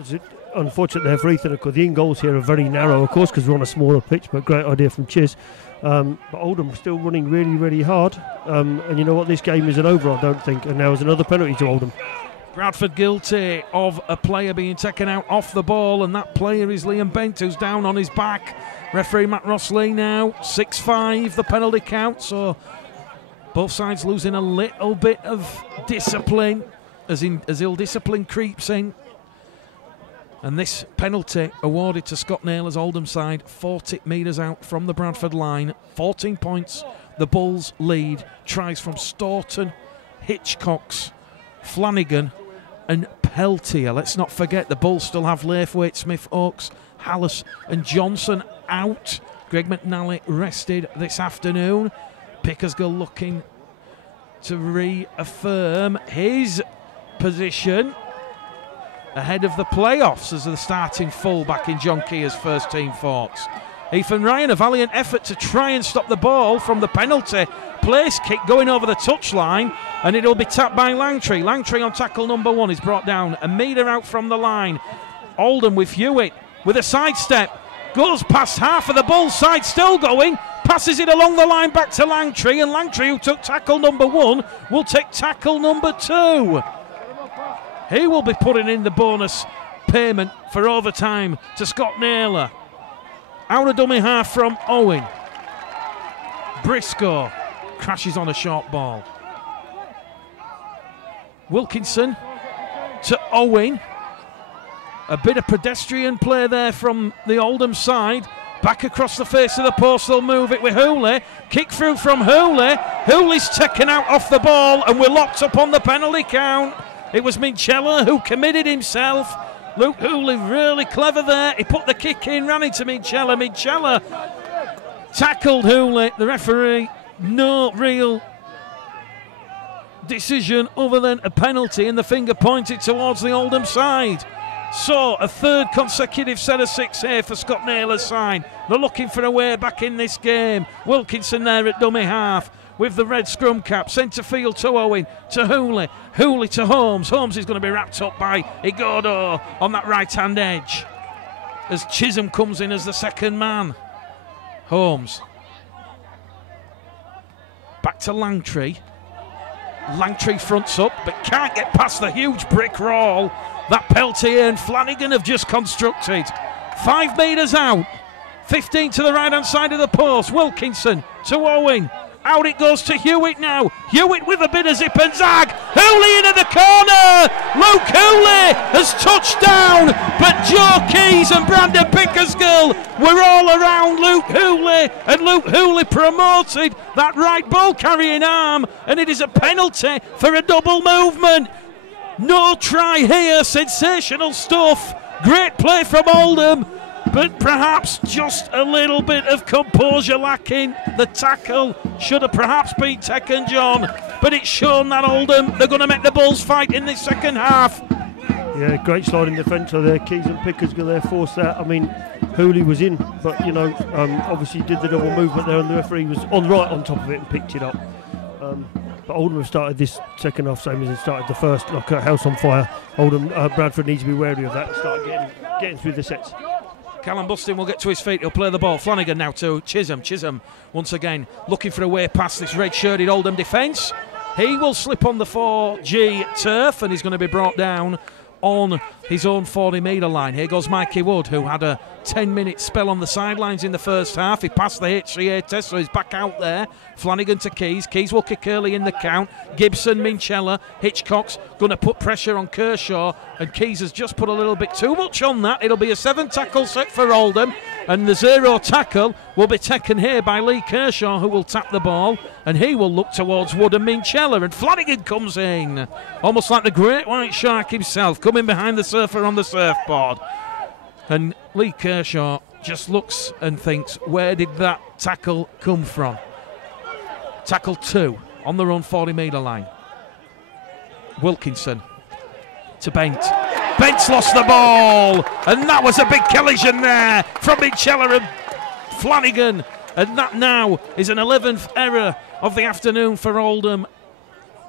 Unfortunately for Ethan, the in goals here are very narrow, of course, because we're on a smaller pitch, but great idea from Chiz. But Oldham still running really, really hard. And you know what? This game isn't over, I don't think. And now there's another penalty to Oldham. Bradford guilty of a player being taken out off the ball, and that player is Liam Bent, who's down on his back. Referee Matt Rossley now, 6-5 the penalty count, so both sides losing a little bit of discipline as ill discipline creeps in. And this penalty awarded to Scott Naylor's Oldham side, 40 metres out from the Bradford line. 14 points, the Bulls lead. Tries from Staunton, Hitchcocks, Flanagan and Peltier. Let's not forget the Bulls still have Laithwaite, Smith, Oakes, Hallis and Johnson out. Greg McNally rested this afternoon. Pickersgill looking to reaffirm his position ahead of the playoffs as the starting full-back in John Keir's first team thoughts. Ethan Ryan, a valiant effort to try and stop the ball from the penalty place kick going over the touchline, and it'll be tapped by Langtree. Langtree on tackle number 1 is brought down a metre out from the line. Oldham with Hewitt with a sidestep, goes past half of the Bulls side, still going, passes it along the line back to Langtree, and Langtree, who took tackle number 1, will take tackle number 2. He will be putting in the bonus payment for overtime to Scott Naylor. Out of dummy half from Owen. Briscoe crashes on a short ball. Wilkinson to Owen. A bit of pedestrian play there from the Oldham side. Back across the face of the post, they'll move it with Hooley. Kick through from Hooley. Hooley's taken out off the ball, and we're locked up on the penalty count. It was Minchella who committed himself. Luke Hooley really clever there. He put the kick in, ran into Minchella. Minchella tackled Hooley. The referee, no real decision other than a penalty, and the finger pointed towards the Oldham side. So a third consecutive set of 6 here for Scott Naylor's side. They're looking for a way back in this game. Wilkinson there at dummy half with the red scrum cap. Centre field to Owen, to Hooley. Hooley to Holmes. Holmes is going to be wrapped up by Igodo on that right-hand edge as Chisholm comes in as the second man. Holmes. Back to Langtree. Langtree fronts up but can't get past the huge brick wall that Peltier and Flanagan have just constructed. 5 metres out. 15 to the right-hand side of the post. Wilkinson to Owen. Out it goes to Hewitt now. Hewitt with a bit of zip and zag. Hooley into the corner. Luke Hooley has touched down, but Joe Keys and Brandon Pickersgill were all around Luke Hooley, and Luke Hooley promoted that right ball carrying arm, and it is a penalty for a double movement. No try here. Sensational stuff. Great play from Oldham, but perhaps just a little bit of composure lacking. The tackle should have perhaps been taken, John, but it's shown that Oldham, they're going to make the Bulls fight in the second half. Yeah, great sliding defence there. Keys and Pickersgill there forced that. I mean, Hooley was in, but you know, obviously did the double movement there, and the referee was on top of it and picked it up. But Oldham have started this second half same as it started the first, like a house on fire. Oldham, Bradford needs to be wary of that and start getting through the sets. Callum Bustin will get to his feet. He'll play the ball. Flanagan now to Chisholm. Chisholm once again looking for a way past this red-shirted Oldham defence. He will slip on the 4G turf, and he's going to be brought down on his own 40-metre line. Here goes Mikey Wood, who had a 10-minute spell on the sidelines in the first half. He passed the HCA test, so he's back out there. Flanagan to Keys. Keys will kick early in the count. Gibson, Minchella, Hitchcock's going to put pressure on Kershaw, and Keys has just put a little bit too much on that. It'll be a 7-tackle set for Oldham, and the 0 tackle will be taken here by Lee Kershaw, who will tap the ball, and he will look towards Wood and Minchella, and Flanagan comes in, almost like the great white shark himself, coming behind the surfer on the surfboard. And Lee Kershaw just looks and thinks, where did that tackle come from? Tackle 2 on their own 40-metre line. Wilkinson to Bent. Bent's lost the ball, and that was a big collision there from Minchella and Flanagan, and that now is an 11th error of the afternoon for Oldham.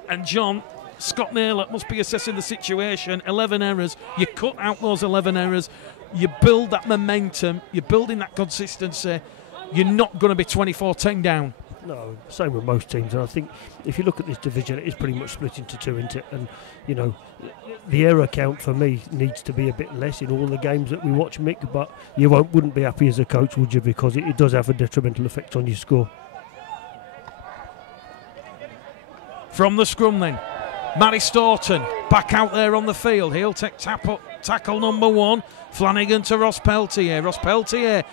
And John, Scott Naylor must be assessing the situation. 11 errors. You cut out those 11 errors. You build that momentum. You're building that consistency. You're not going to be 24-10 down. No, same with most teams. And I think if you look at this division, it is pretty much split into two, isn't it? And, you know, the error count for me needs to be a bit less in all the games that we watch, Mick. But you wouldn't be happy as a coach, would you? Because it does have a detrimental effect on your score. From the scrum then, Matty Staunton back out there on the field. He'll take tackle number 1. Flanagan to Ross Peltier. Ross Peltier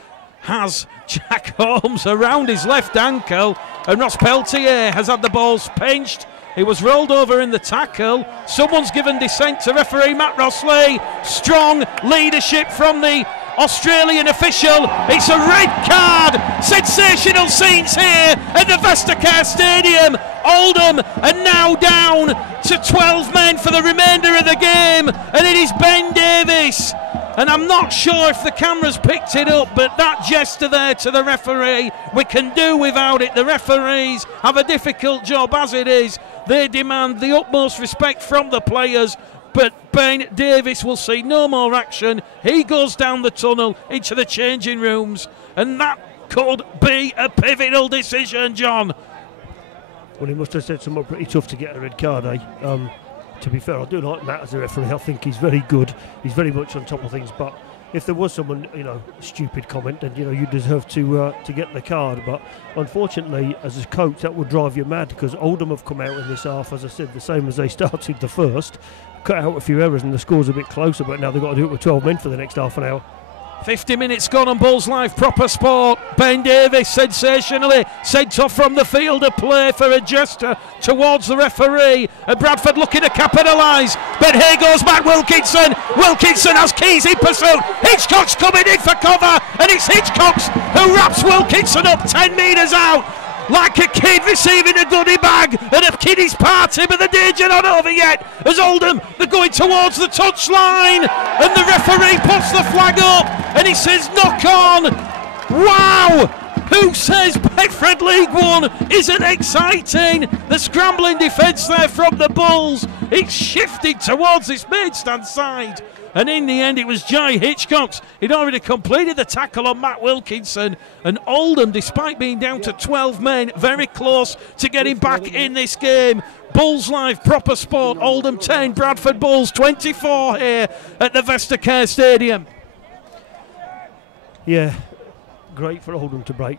has Jack Holmes around his left ankle, and Ross Peltier has had the balls pinched. He was rolled over in the tackle. Someone's given dissent to referee Matt Rossley. Strong leadership from the Australian official. It's a red card. Sensational scenes here at the Vestacare Stadium. Oldham are now down to 12 men for the remainder of the game, and it is Ben Davis. And I'm not sure if the cameras picked it up, but that gesture there to the referee, we can do without it. The referees have a difficult job as it is. They demand the utmost respect from the players, but Ben Davis will see no more action. He goes down the tunnel into the changing rooms, and that could be a pivotal decision, John. Well, he must have said something pretty tough to get a red card, eh? To be fair, I do like Matt as a referee. I think he's very good. He's very much on top of things, but if there was someone, stupid comment, then you deserve to get the card. But unfortunately, as a coach, that would drive you mad, because Oldham have come out in this half, as I said, the same as they started the first, cut out a few errors, and the score's a bit closer. But now they've got to do it with 12 men for the next half an hour. 50 minutes gone on Bulls Live Proper Sport. Ben Davies sensationally sent off from the field of play for a gesture towards the referee, and Bradford looking to capitalise, but here goes Matt Wilkinson. Wilkinson has keys in pursuit. Hitchcock's coming in for cover, and it's Hitchcock's who wraps Wilkinson up 10 metres out like a kid receiving a goodie bag at a kiddies party, but the danger not over yet, as Oldham, they're going towards the touchline, and the referee puts the flag up and he says knock on. Wow, who says Betfred League 1 isn't exciting? The scrambling defence there from the Bulls, it's shifted towards this main stand side, and in the end it was Jai Hitchcock. He'd already completed the tackle on Matt Wilkinson, and Oldham, despite being down to 12 men, very close to getting back in this game. Bulls Live Proper Sport, Oldham 10, Bradford Bulls 24 here at the Vestacare Stadium. Yeah, great for Oldham to break,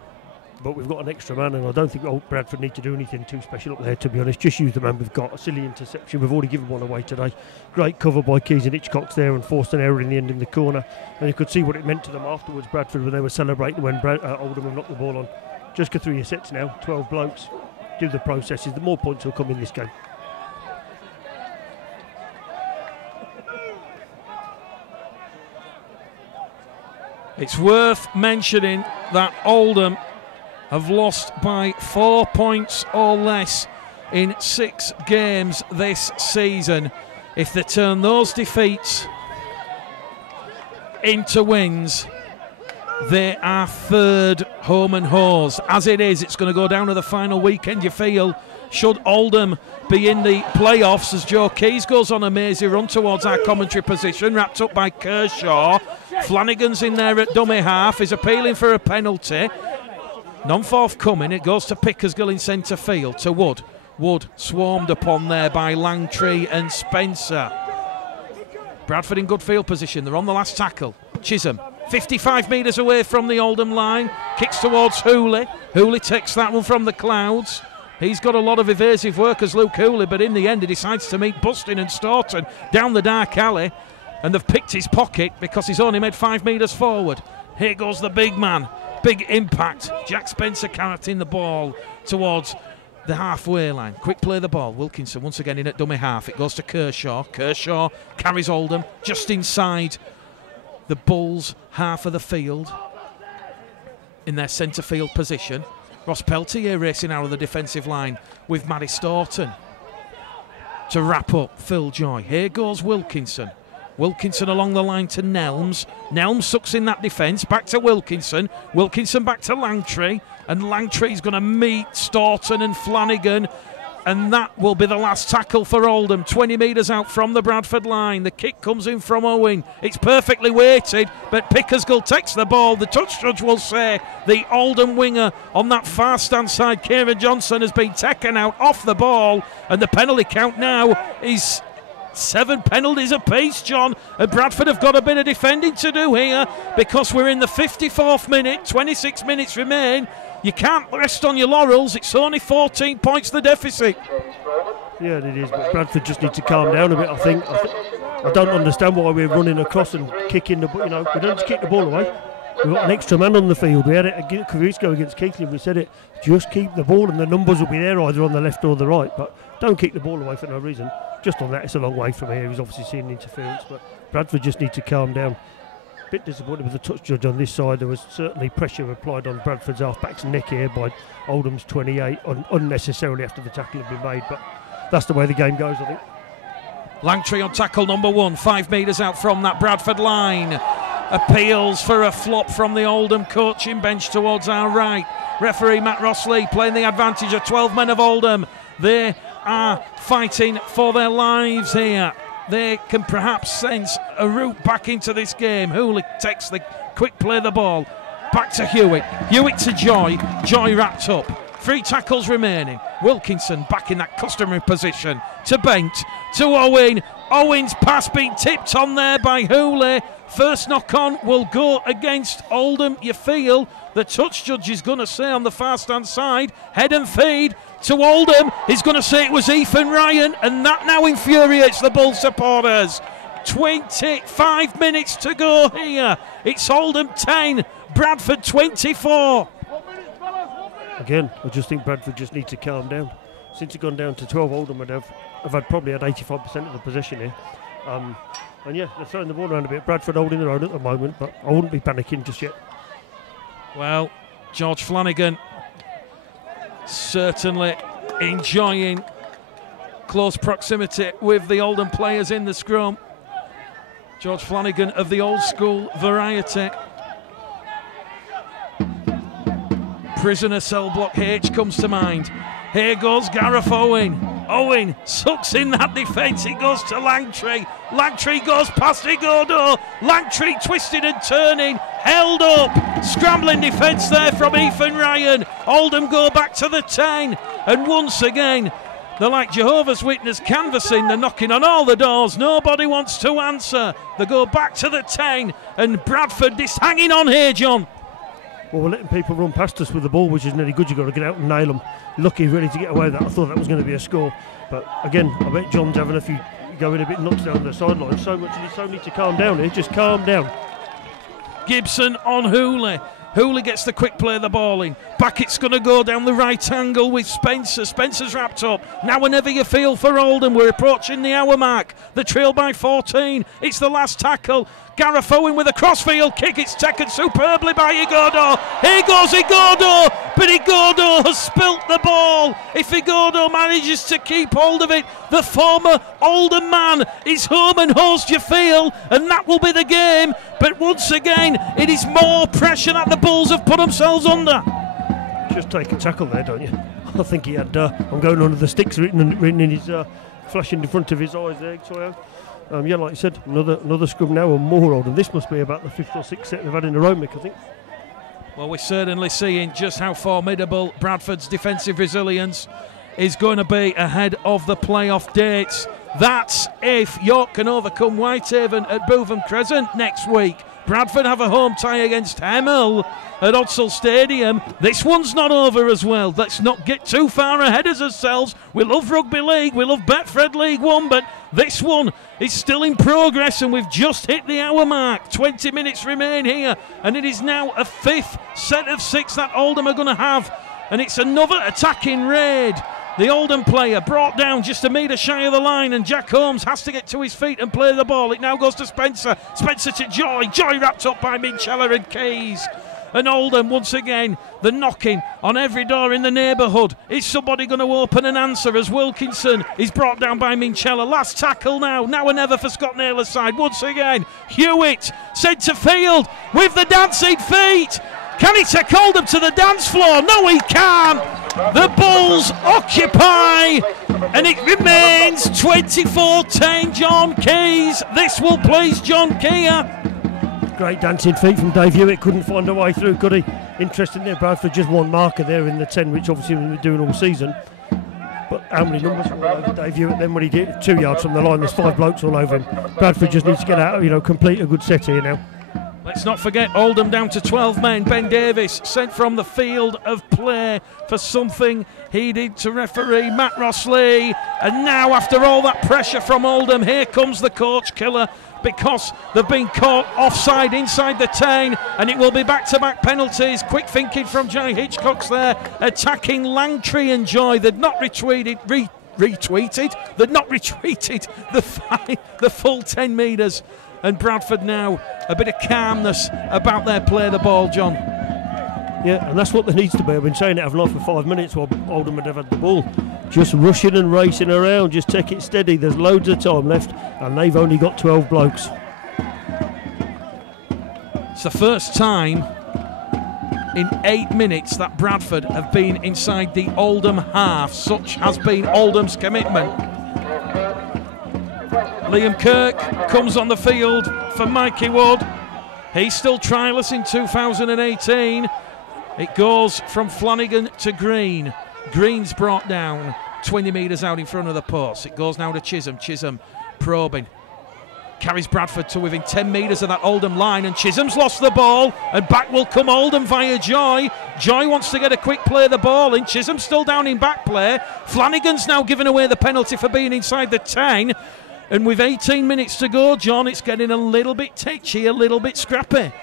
but we've got an extra man, and I don't think Bradford need to do anything too special up there, to be honest. Just use the man we've got. A silly interception, we've already given one away today. Great cover by Keys and Hitchcock there, and forced an error in the end in the corner, and you could see what it meant to them afterwards, Bradford, when they were celebrating when Oldham have knocked the ball on. Just go through your sets now, 12 blokes, do the processes, the more points will come in this game. It's worth mentioning that Oldham have lost by 4 points or less in 6 games this season. If they turn those defeats into wins, they are third home and hose. As it is, it's going to go down to the final weekend, you feel, should Oldham be in the playoffs, as Joe Keys goes on a mazy run towards our commentary position, wrapped up by Kershaw. Flanagan's in there at dummy half, is appealing for a penalty. None forthcoming. It goes to Pickersgill in centre field to Wood. Wood swarmed upon there by Langtree and Spencer. Bradford in good field position. They're on the last tackle. Chisholm, 55 metres away from the Oldham line, kicks towards Hooley. Hooley takes that one from the clouds. He's got a lot of evasive work as Luke Hooley, but in the end he decides to meet Bustin and Staunton down the dark alley, and they've picked his pocket because he's only made 5 metres forward. Here goes the big man, big impact. Jack Spencer carrying the ball towards the halfway line. Quick play the ball. Wilkinson once again in at dummy half. It goes to Kershaw. Kershaw carries Oldham just inside the Bulls' half of the field in their centre field position. Ross Peltier racing out of the defensive line with Matty Staunton to wrap up Phil Joy. Here goes Wilkinson. Wilkinson along the line to Nelms. Nelms sucks in that defence. Back to Wilkinson. Wilkinson back to Langtree. And Langtree's going to meet Staunton and Flanagan. And that will be the last tackle for Oldham. 20 metres out from the Bradford line. The kick comes in from Owen. It's perfectly weighted, but Pickersgill takes the ball. The touch judge will say the Oldham winger on that far stand side, Kieran Johnson, has been taken out off the ball. And the penalty count now is 7 penalties apiece, John. And Bradford have got a bit of defending to do here, because we're in the 54th minute. 26 minutes remain. You can't rest on your laurels. It's only 14 points the deficit. Yeah, it is, but Bradford just need to calm down a bit, I think. I don't understand why we're running across and kicking the ball. We don't just kick the ball away. We've got an extra man on the field. We had it a couple weeks ago against Keighley. We said it, just keep the ball and the numbers will be there either on the left or the right. But don't kick the ball away for no reason. Just on that, it's a long way from here. He's obviously seeing interference, but Bradford just need to calm down. Bit disappointed with the touch judge on this side. There was certainly pressure applied on Bradford's half-back's neck here by Oldham's 28, unnecessarily after the tackle had been made, but that's the way the game goes, I think. Langtree on tackle number 1, 5 metres out from that Bradford line. Appeals for a flop from the Oldham coaching bench towards our right. Referee Matt Rossley playing the advantage of 12 men of Oldham. They are fighting for their lives here. They can perhaps sense a route back into this game. Hooley takes the quick play the ball. Back to Hewitt. Hewitt to Joy. Joy wrapped up. 3 tackles remaining. Wilkinson back in that customary position to Bent, to Owen. Owen's pass being tipped on there by Hooley. First knock on will go against Oldham, you feel. The touch judge is going to say on the far stand side, head and feed to Oldham. He's going to say it was Ethan Ryan, and that now infuriates the Bull supporters. 25 minutes to go here. It's Oldham 10, Bradford 24. Again, I just think Bradford just need to calm down. Since it's gone down to 12, Oldham have probably had 85% of the possession here. And yeah, they're throwing the ball around a bit. Bradford holding their own at the moment, but I wouldn't be panicking just yet. Well, George Flanagan certainly enjoying close proximity with the Oldham players in the scrum. George Flanagan of the old school variety. Prisoner cell block H comes to mind. Here goes Gareth Owen. Owen sucks in that defence. It goes to Langtree. Langtree goes past Igodo. Langtree twisted and turning. Held up. Scrambling defence there from Ethan Ryan. Oldham go back to the 10. And once again, they're like Jehovah's Witness canvassing. They're knocking on all the doors. Nobody wants to answer. They go back to the 10. And Bradford is hanging on here, John. Well, we're letting people run past us with the ball, which is nearly good. You've got to get out and nail them. Lucky really to get away with that. I thought that was going to be a score. But again, I bet John's having a few going a bit nuts down the sideline. So much, and so need to calm down here. Just calm down. Gibson on Hooley. Hooley gets the quick play of the ball in. Beckett's going to go down the right angle with Spencer. Spencer's wrapped up. Now whenever you feel for Oldham, we're approaching the hour mark. The trail by 14. It's the last tackle. Gareth Owen with a crossfield kick. It's taken superbly by Igodo. Here goes Igodo, but Igodo has spilt the ball. If Igodo manages to keep hold of it, the former Oldham man is home and host, you feel, and that will be the game. But once again, it is more pressure that the Bulls have put themselves under. Just take a tackle there, don't you? I think he had I'm going under the sticks written in his flashing in front of his eyes there. So, yeah, like you said, another scrum now and more Oldham. This must be about the 5th or 6th set they've had in a row, Mick, I think. Well, we're certainly seeing just how formidable Bradford's defensive resilience is going to be ahead of the playoff dates. That's if York can overcome Whitehaven at Bootham Crescent next week. Bradford have a home tie against Hemel at Odsall Stadium. This one's not over as well. Let's not get too far ahead of ourselves. We love Rugby League, we love Betfred League 1, but this one is still in progress and we've just hit the hour mark. 20 minutes remain here and it is now a 5th set of 6 that Oldham are going to have, and it's another attacking raid. The Oldham player brought down just a metre shy of the line, and Jack Holmes has to get to his feet and play the ball. It now goes to Spencer. Spencer to Joy. Joy wrapped up by Minchella and Keys. And Oldham, once again, the knocking on every door in the neighbourhood. Is somebody going to open an answer as Wilkinson is brought down by Minchella? Last tackle now or never for Scott Naylor's side. Once again, Hewitt centre field with the dancing feet. Can he take Oldham to the dance floor? No, he can't. The Bulls occupy, and it remains 24-10. John Keys. This will please John Keir. Great dancing feet from Dave Hewitt. Couldn't find a way through, could he? Interesting there, Bradford just one marker there in the 10, which obviously we've been doing all season. But how many numbers were all over Dave Hewitt then when he did 2 yards from the line? There's 5 blokes all over him. Bradford just needs to get out, complete a good set here now. Let's not forget Oldham down to 12 men. Ben Davis sent from the field of play for something he did to referee Matt Rossley. And now, after all that pressure from Oldham, here comes the coach killer, because they've been caught offside inside the 10, and it will be back-to-back penalties. Quick thinking from Jai Hitchcock's there, attacking Langtree and Joy. They'd not retweeted the full 10 metres. And Bradford now, a bit of calmness about their play the ball, John. Yeah, and that's what there needs to be. I've been saying it, haven't I, for 5 minutes while Oldham had the ball. Just rushing and racing around, just take it steady. There's loads of time left, and they've only got 12 blokes. It's the first time in 8 minutes that Bradford have been inside the Oldham half. Such has been Oldham's commitment. Liam Kirk comes on the field for Mikey Wood. He's still trialless in 2018. It goes from Flanagan to Green. Green's brought down 20 metres out in front of the post. It goes now to Chisholm. Chisholm probing. Carries Bradford to within 10 metres of that Oldham line, and Chisholm's lost the ball, and back will come Oldham via Joy. Joy wants to get a quick play of the ball in. Chisholm's still down in back play. Flanagan's now given away the penalty for being inside the 10. And with 18 minutes to go, John, it's getting a little bit titchy, a little bit scrappy.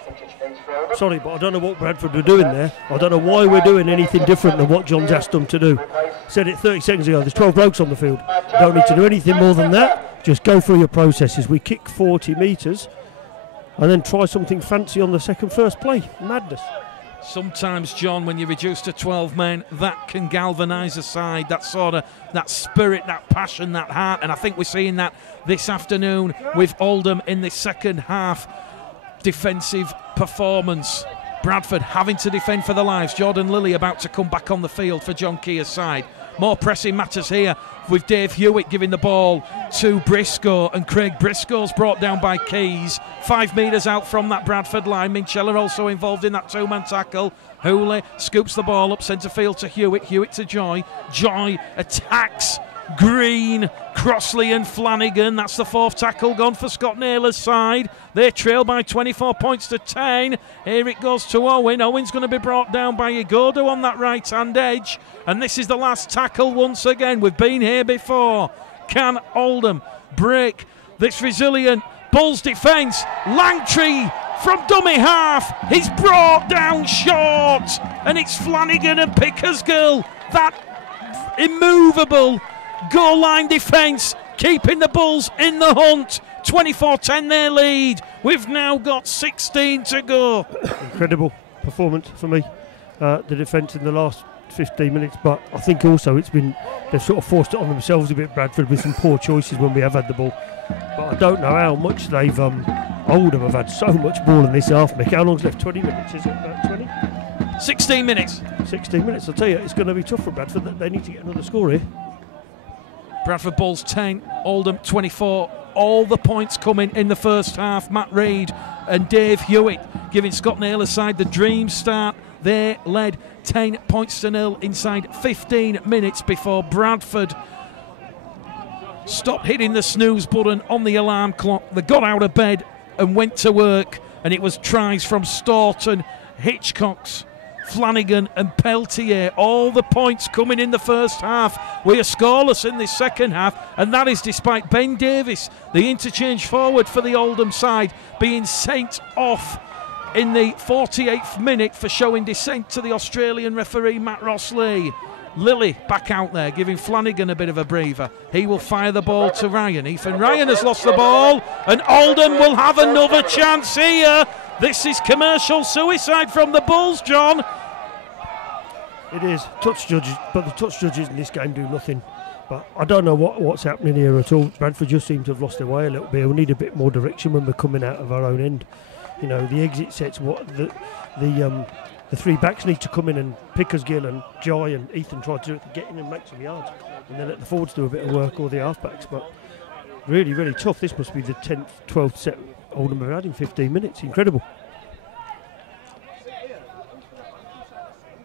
Sorry, but I don't know what Bradford are doing there. I don't know why we're doing anything different than what John's asked them to do. Said it 30 seconds ago, there's 12 blokes on the field. Don't need to do anything more than that. Just go through your processes. We kick 40 metres and then try something fancy on the first play. Madness. Sometimes, John, when you reduce to 12 men, that can galvanise a side, that spirit, that passion, that heart. And I think we're seeing that this afternoon with Oldham in the second half defensive performance. Bradford having to defend for their lives. Jordan Lilly about to come back on the field for John Keir's side. More pressing matters here with Dave Hewitt giving the ball to Briscoe, and Craig Briscoe's brought down by Keys. 5 metres out from that Bradford line. Minchella also involved in that two-man tackle. Hooley scoops the ball up centre field to Hewitt. Hewitt to Joy. Joy attacks Green, Crossley and Flanagan. That's the 4th tackle gone for Scott Naylor's side. They trail by 24 points to 10. Here it goes to Owen. Owen's going to be brought down by Igodo on that right-hand edge. And this is the last tackle once again. We've been here before. Can Oldham break this resilient Bulls defence? Langtree from dummy half. He's brought down short. And it's Flanagan and Pickersgill. That immovable goal line defence keeping the Bulls in the hunt. 24-10 their lead. We've now got 16 to go. Incredible performance for me, the defence in the last 15 minutes, but I think also they've sort of forced it on themselves a bit, Bradford, with some poor choices when we have had the ball. But I don't know how much they've Oldham have had so much ball in this half, Mick. How long's left? 20 minutes, is it? About 20? 16 minutes. 16 minutes. I'll tell you, it's going to be tough for Bradford. They need to get another score here. Bradford Bulls 10, Oldham 24. All the points coming in the first half. Matt Reid and Dave Hewitt giving Scott Naylor's side the dream start. They led 10 points to 0 inside 15 minutes before Bradford stopped hitting the snooze button on the alarm clock. They got out of bed and went to work, and it was tries from Staunton, Hitchcocks, Flanagan and Peltier. All the points coming in the first half. We are scoreless in this second half, and that is despite Ben Davis, the interchange forward for the Oldham side, being sent off in the 48th minute for showing dissent to the Australian referee Matt Rossley. Lilly back out there giving Flanagan a bit of a breather. He will fire the ball to Ryan. Ethan Ryan has lost the ball, and Oldham will have another chance here. This is commercial suicide from the Bulls, John. It is. Touch judges, but the touch judges in this game do nothing. But I don't know what's happening here at all. Bradford just seem to have lost their way a little bit. We need a bit more direction when we're coming out of our own end. You know, the exit sets, the 3 backs need to come in, and Pickersgill and Joy and Ethan try to get in and make some yards, and then let the forwards do a bit of work, or the halfbacks. But really, really tough. This must be the 10th, 12th set Oldham have had in 15 minutes. Incredible.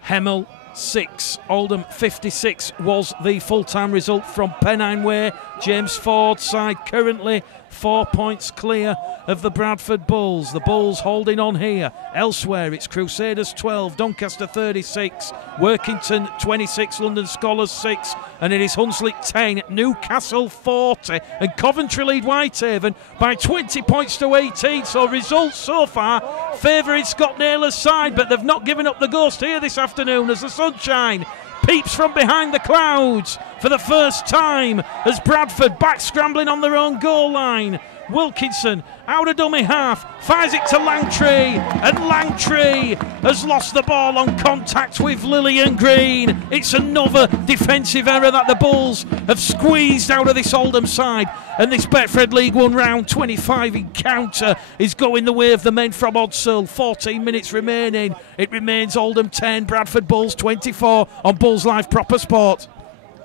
Hemel 6, Oldham 56 was the full-time result from Pennine Way. James Ford's side currently 4 points clear of the Bradford Bulls. The Bulls holding on here. Elsewhere, it's Crusaders 12, Doncaster 36, Workington 26, London Scholars 6, and it is Hunslet 10, Newcastle 40, and Coventry lead Whitehaven by 20 points to 18. So results so far favouring Scott Naylor's side, but they've not given up the ghost here this afternoon as the sunshine peeps from behind the clouds for the first time as Bradford back scrambling on their own goal line. Wilkinson out of dummy half, fires it to Langtree, and Langtree has lost the ball on contact with Lillian Green. It's another defensive error that the Bulls have squeezed out of this Oldham side, and this Betfred League 1 round 25 encounter is going the way of the men from Odsall. 14 minutes remaining. It remains Oldham 10, Bradford Bulls 24 on Bulls Live Proper Sport.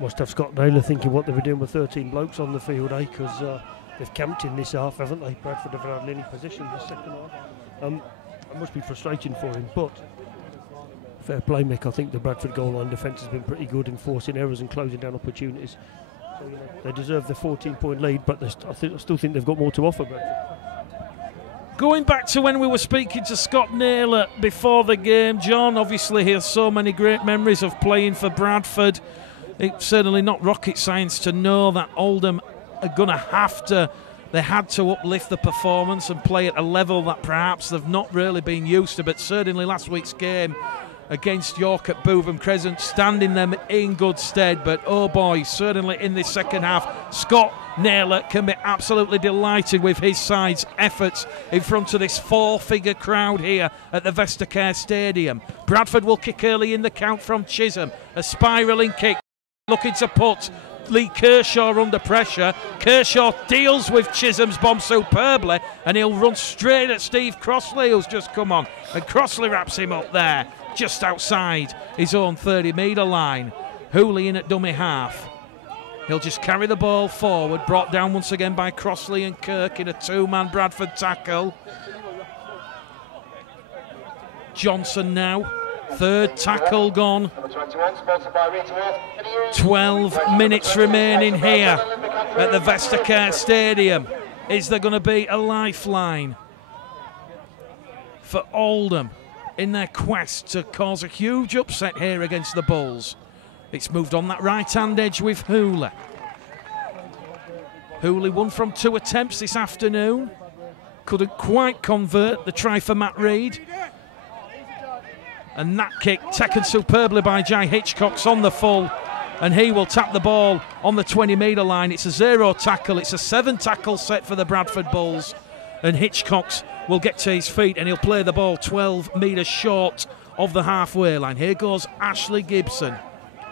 Must have Scott Naylor thinking what they were doing with 13 blokes on the field, because they've camped in this half, haven't they? Bradford have had any position this second half. It must be frustrating for him, but fair play, Mick. I think the Bradford goal line defence has been pretty good in forcing errors and closing down opportunities. So, they deserve the 14-point lead, but I still think they've got more to offer, Bradford. Going back to when we were speaking to Scott Naylor before the game, John, obviously he has so many great memories of playing for Bradford. It's certainly not rocket science to know that Oldham are going to have to, they had to uplift the performance and play at a level that perhaps they've not really been used to, but certainly last week's game against York at Bootham Crescent standing them in good stead. But oh boy, certainly in this second half, Scott Naylor can be absolutely delighted with his side's efforts in front of this four-figure crowd here at the Vestacare Stadium. Bradford will kick early in the count from Chisholm, a spiralling kick looking to put Lee Kershaw under pressure. Kershaw deals with Chisholm's bomb superbly, and he'll run straight at Steve Crossley, who's just come on, and Crossley wraps him up there just outside his own 30-metre line. Hooley in at dummy half. He'll just carry the ball forward, brought down once again by Crossley and Kirk in a two-man Bradford tackle. Johnson now, third tackle gone. 12 minutes remaining here at the Vestacare Stadium. Is there going to be a lifeline for Oldham in their quest to cause a huge upset here against the Bulls? It's moved on that right-hand edge with Hooley. Hooley won from 2 attempts this afternoon. Couldn't quite convert the try for Matt Reid. And that kick taken superbly by Jai Hitchcock's on the full. And he will tap the ball on the 20-metre line. It's a 0 tackle. It's a 7 tackle set for the Bradford Bulls. And Hitchcock's will get to his feet and he'll play the ball 12 metres short of the halfway line. Here goes Ashley Gibson.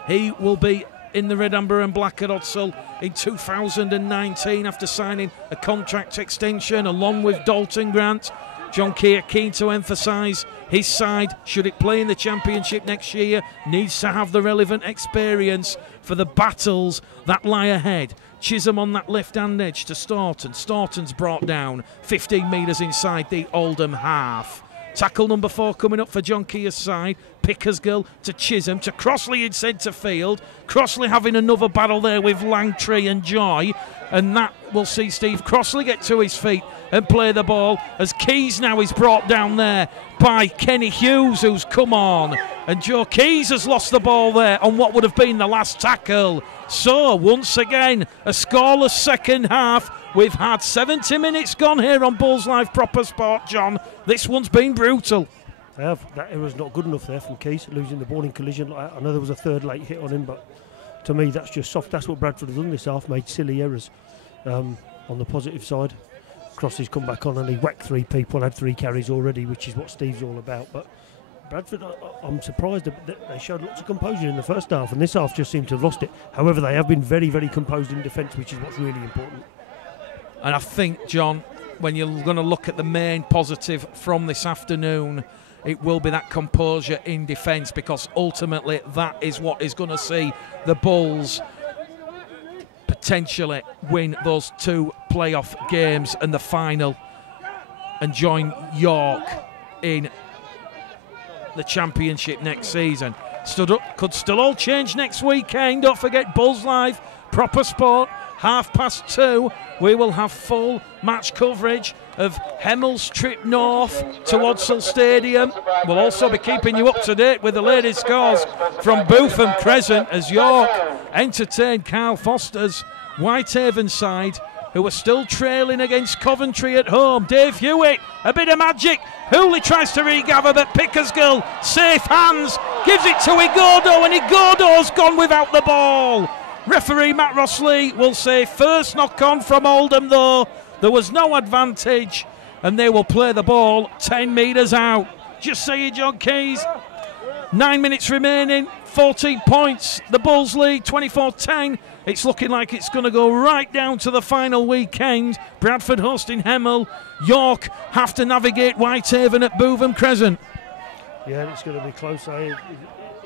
He will be in the red, amber and black at Odsal in 2019 after signing a contract extension along with Dalton Grant. John Keir keen to emphasise his side, should it play in the Championship next year, needs to have the relevant experience for the battles that lie ahead. Chisholm on that left-hand edge to Staunton. Staunton's brought down 15 metres inside the Oldham half. Tackle number 4 coming up for John Keir's side. Pickersgill to Chisholm to Crossley in centre field. Crossley having another battle there with Langtree and Joy, and that will see Steve Crossley get to his feet and play the ball as Keys now is brought down there by Kenny Hughes, who's come on, and Joe Keys has lost the ball there on what would have been the last tackle. So once again a scoreless second half. We've had 70 minutes gone here on Bulls Live Proper Sport, John. This one's been brutal. They have. That error's not good enough there from Keys, losing the ball in collision. I know there was a third late hit on him, but to me that's just soft. That's what Bradford have done this half, made silly errors. On the positive side, Crossley's come back on and he whacked 3 people, had 3 carries already, which is what Steve's all about. But Bradford, I'm surprised that they showed lots of composure in the first half, and this half just seemed to have lost it. However, they have been very, very composed in defence, which is what's really important. And I think, John, when you're going to look at the main positive from this afternoon, it will be that composure in defence, because ultimately that is what is going to see the Bulls potentially win those 2 playoff games and the final and join York in the Championship next season. Could still all change next weekend. Don't forget Bulls Live, Proper Sport, 2:30. We will have full match coverage of Hemmel's trip north to Odsal Stadium. We'll also be keeping you up to date with the latest scores from Bootham Crescent as York entertain Carl Foster's Whitehaven side, who are still trailing against Coventry at home. Dave Hewitt, a bit of magic. Hooley tries to regather, but Pickersgill, safe hands, gives it to Igodo, and Igodo's gone without the ball. Referee Matt Rossley will say first knock on from Oldham, though. There was no advantage, and they will play the ball 10 metres out. Just say it, John Keys. 9 minutes remaining, 14 points. The Bulls lead 24-10. It's looking like it's going to go right down to the final weekend. Bradford hosting Hemel. York have to navigate Whitehaven at Bootham Crescent. Yeah, it's going to be close.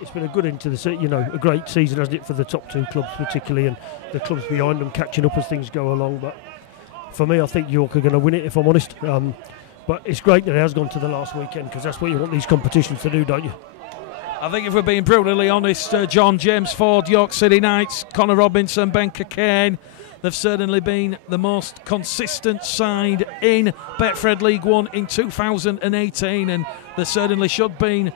It's been a good end to the a great season, hasn't it, for the top 2 clubs particularly, and the clubs behind them catching up as things go along. But for me, I think York are going to win it, if I'm honest. But it's great that it has gone to the last weekend, because that's what you want these competitions to do, don't you? I think if we're being brutally honest, John, James Ford, York City Knights, Connor Robinson, Ben Cockayne, they've certainly been the most consistent side in Betfred League 1 in 2018, and there certainly should have been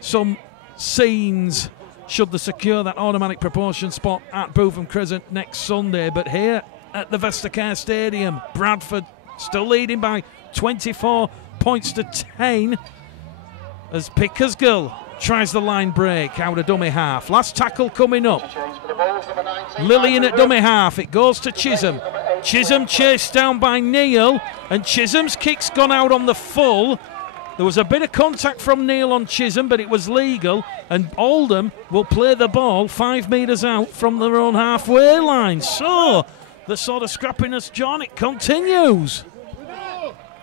some scenes should they secure that automatic promotion spot at Bootham Crescent next Sunday. But here at the Vestacare Stadium, Bradford still leading by 24 points to 10 as Pickersgill tries the line break out of dummy half. Last tackle coming up. Lillian at dummy half. It goes to Chisholm. Chisholm chased down by Neil, and Chisholm's kick's gone out on the full. There was a bit of contact from Neil on Chisholm, but it was legal, and Oldham will play the ball 5 metres out from their own halfway line. So the sort of scrappiness, John, it continues.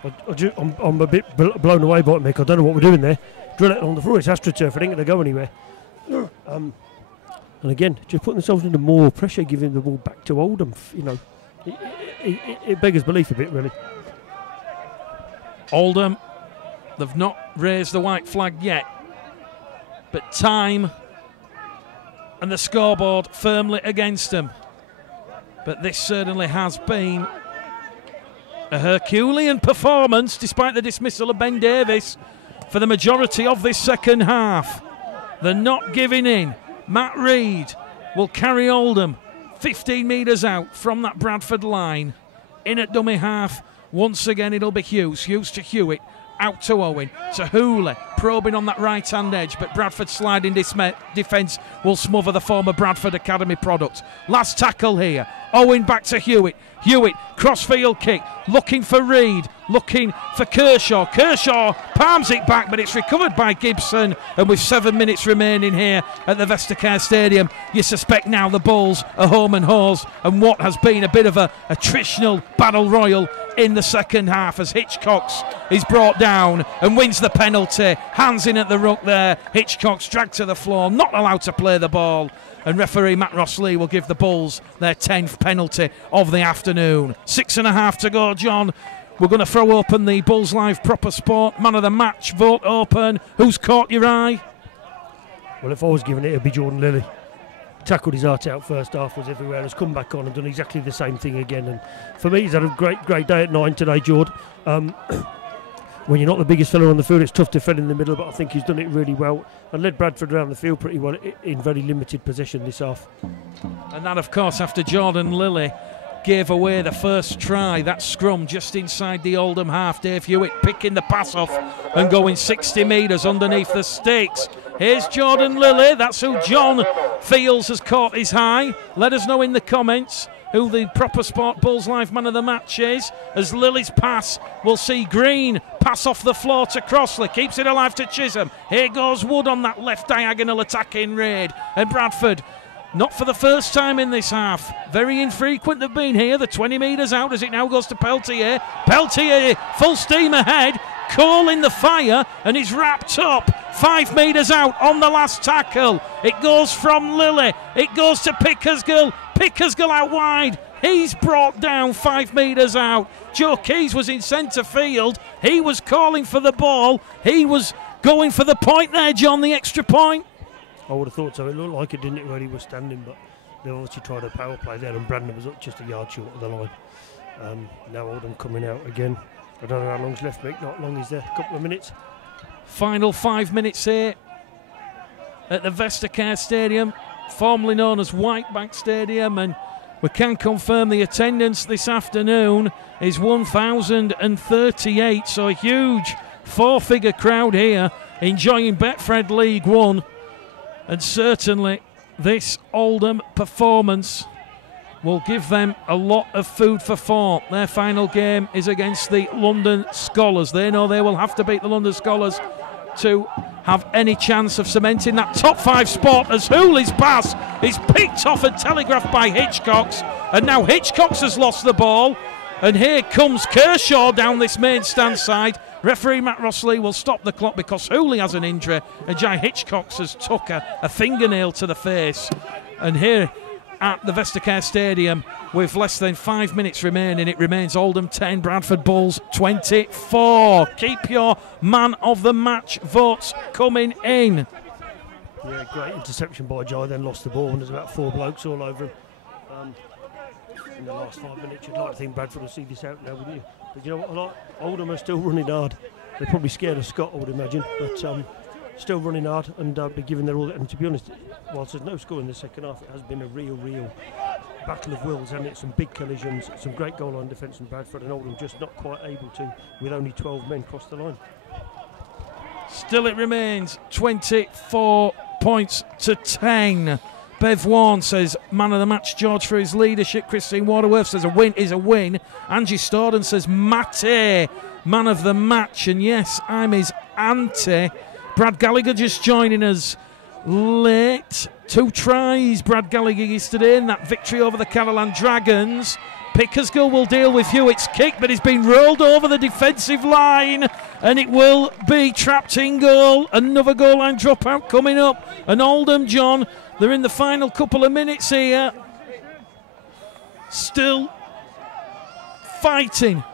I'm a bit blown away by it, Mick. I don't know what we're doing there. Drill it on the floor. It's AstroTurf. It ain't going to go anywhere. And again, just putting themselves under more pressure, giving the ball back to Oldham. You know, it beggars belief a bit, really. Oldham, they've not raised the white flag yet, but time and the scoreboard firmly against them. But this certainly has been a Herculean performance, despite the dismissal of Ben Davis for the majority of this second half. They're not giving in. Matt Reid will carry Oldham 15 metres out from that Bradford line. In at dummy half, once again it'll be Hughes. Hughes to Hewitt, out to Owen, to Hooley, probing on that right-hand edge, but Bradford's sliding defence will smother the former Bradford Academy product. Last tackle here. Owen back to Hewitt. Hewitt, crossfield kick, looking for Reid, looking for Kershaw. Kershaw palms it back, but it's recovered by Gibson, and with 7 minutes remaining here at the Vestacare Stadium, you suspect now the Bulls are home and hose, and what has been a bit of a attritional battle royal in the second half as Hitchcox is brought down and wins the penalty. Hands in at the ruck there. Hitchcox dragged to the floor, not allowed to play the ball, and referee Matt Rossley will give the Bulls their 10th penalty of the afternoon. 6.5 to go, John. We're going to throw open the Bulls Live Proper Sport Man of the Match vote open. Who's caught your eye? Well, if I was giving it, it'd be Jordan Lilly. Tackled his heart out first half, was everywhere, has come back on and done exactly the same thing again. And for me, he's had a great day at 9 today, Jord. When you're not the biggest fella on the field, it's tough to defend in the middle, but I think he's done it really well and led Bradford around the field pretty well in very limited possession this half. And that, of course, after Jordan Lilly gave away the first try, that scrum just inside the Oldham half. Dave Hewitt picking the pass off and going 60 metres underneath the sticks. Here's Jordan Lilly. That's who John feels has caught his eye. Let us know in the comments who the Proper Sport Bulls Live Man of the Match is, as Lilly's pass will see Green pass off the floor to Crossley, keeps it alive to Chisholm. Here goes Wood on that left diagonal attacking raid, and Bradford, not for the first time in this half, very infrequent they've been here. The 20 metres out as it now goes to Peltier. Peltier full steam ahead, calling the fire, and he's wrapped up 5 metres out on the last tackle. It goes from Lilly, it goes to Pickersgill. Pickersgill out wide. He's brought down 5 metres out. Joe Keys was in centre field. He was calling for the ball. He was going for the point there, John, the extra point. I would have thought so. It looked like it, didn't it, where he was standing, but they obviously tried a power play there, and Brandon was up just a yard short of the line. Now Oldham coming out again. I don't know how long's left, Mick. Not long, is there? A couple of minutes. Final 5 minutes here at the Vestacare Stadium, formerly known as Whitebank Stadium, and we can confirm the attendance this afternoon is 1,038, so a huge 4-figure crowd here enjoying Betfred League 1, and certainly this Oldham performance will give them a lot of food for thought. Their final game is against the London Scholars. They know they will have to beat the London Scholars to have any chance of cementing that top 5 spot, as Hooley's pass is picked off and telegraphed by Hitchcox, and now Hitchcox has lost the ball, and here comes Kershaw down this main stand side. Referee Matt Rossley will stop the clock because Hooley has an injury, and Jai Hitchcox has took a fingernail to the face. And here at the Vestacare Stadium, with less than 5 minutes remaining, it remains Oldham 10, Bradford Bulls 24. Keep your man of the match votes coming in. Yeah, great interception by Jai, then lost the ball, and there's about 4 blokes all over him. In the last 5 minutes, you'd like to think Bradford will see this out now, wouldn't you? But you know what, Oldham are still running hard. They're probably scared of Scott, I would imagine, but still running hard and be giving their all. And to be honest, whilst there's no score in the second half, it has been a real battle of wills, hasn't it? Some big collisions, some great goal line defence from Bradford, and Oldham just not quite able to, with only 12 men cross the line. Still it remains 24 points to 10. Bev Warren says, man of the match, George, for his leadership. Christine Waterworth says, a win is a win. Angie Storden says, Matty, man of the match. And yes, I'm his auntie. Brad Gallagher just joining us late. 2 tries Brad Gallagher yesterday in that victory over the Caroline Dragons. Pickersgill will deal with Hewitt's kick, but he's been rolled over the defensive line, and it will be trapped in goal. Another goal line dropout coming up. And Oldham, John, they're in the final couple of minutes here. Still fighting.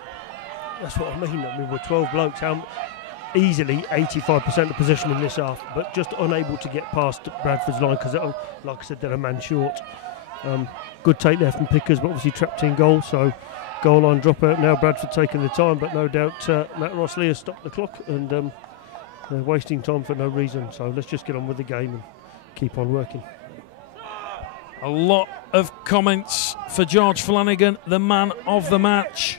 That's what I mean. We're 12 blokes. Easily 85% of possession in this half, but just unable to get past Bradford's line because, like I said, they're a man short. Good take there from Pickers, but obviously trapped in goal, so goal line dropout now. Bradford taking the time, but no doubt Matt Rossley has stopped the clock and they're wasting time for no reason. So let's just get on with the game and keep on working. A lot of comments for George Flanagan, the man of the match.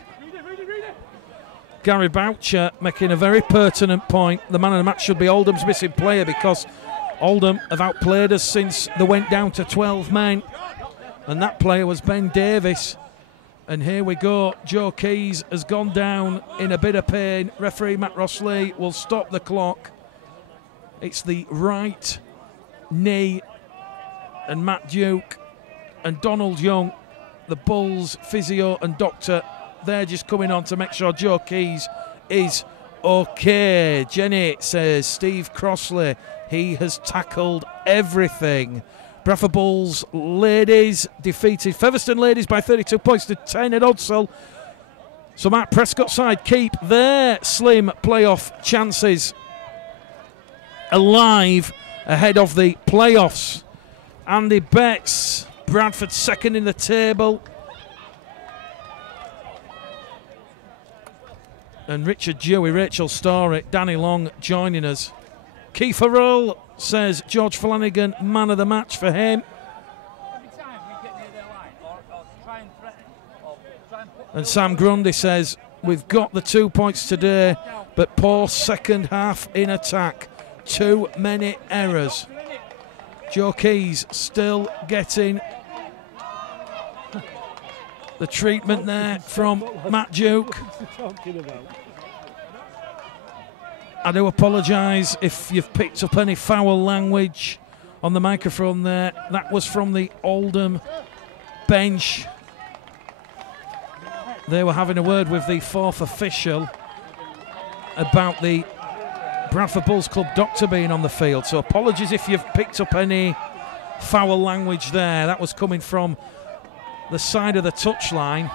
Gary Boucher making a very pertinent point. The man of the match should be Oldham's missing player because Oldham have outplayed us since they went down to 12 men. And that player was Ben Davis. And here we go. Joe Keys has gone down in a bit of pain. Referee Matt Rossley will stop the clock. It's the right knee. And Matt Duke and Donald Young, the Bulls physio and doctor, they're just coming on to make sure Joe Keys is okay. Jenny says Steve Crossley, he has tackled everything. Bradford Bulls ladies defeated Featherstone ladies by 32 points to 10 at Odsall. So Mark Prescott's side keep their slim playoff chances alive ahead of the playoffs. Andy Betts, Bradford second in the table. And Richard Dewey, Rachel Story, Danny Long joining us. Kiefer Roll says George Flanagan, man of the match for him. And Sam Grundy says, we've got the 2 points today, but poor second half in attack. Too many errors. Joe Keys still getting the treatment there from Matt Duke. I do apologise if you've picked up any foul language on the microphone there. That was from the Oldham bench. They were having a word with the 4th official about the Bradford Bulls Club doctor being on the field. So apologies if you've picked up any foul language there. That was coming from the side of the touchline.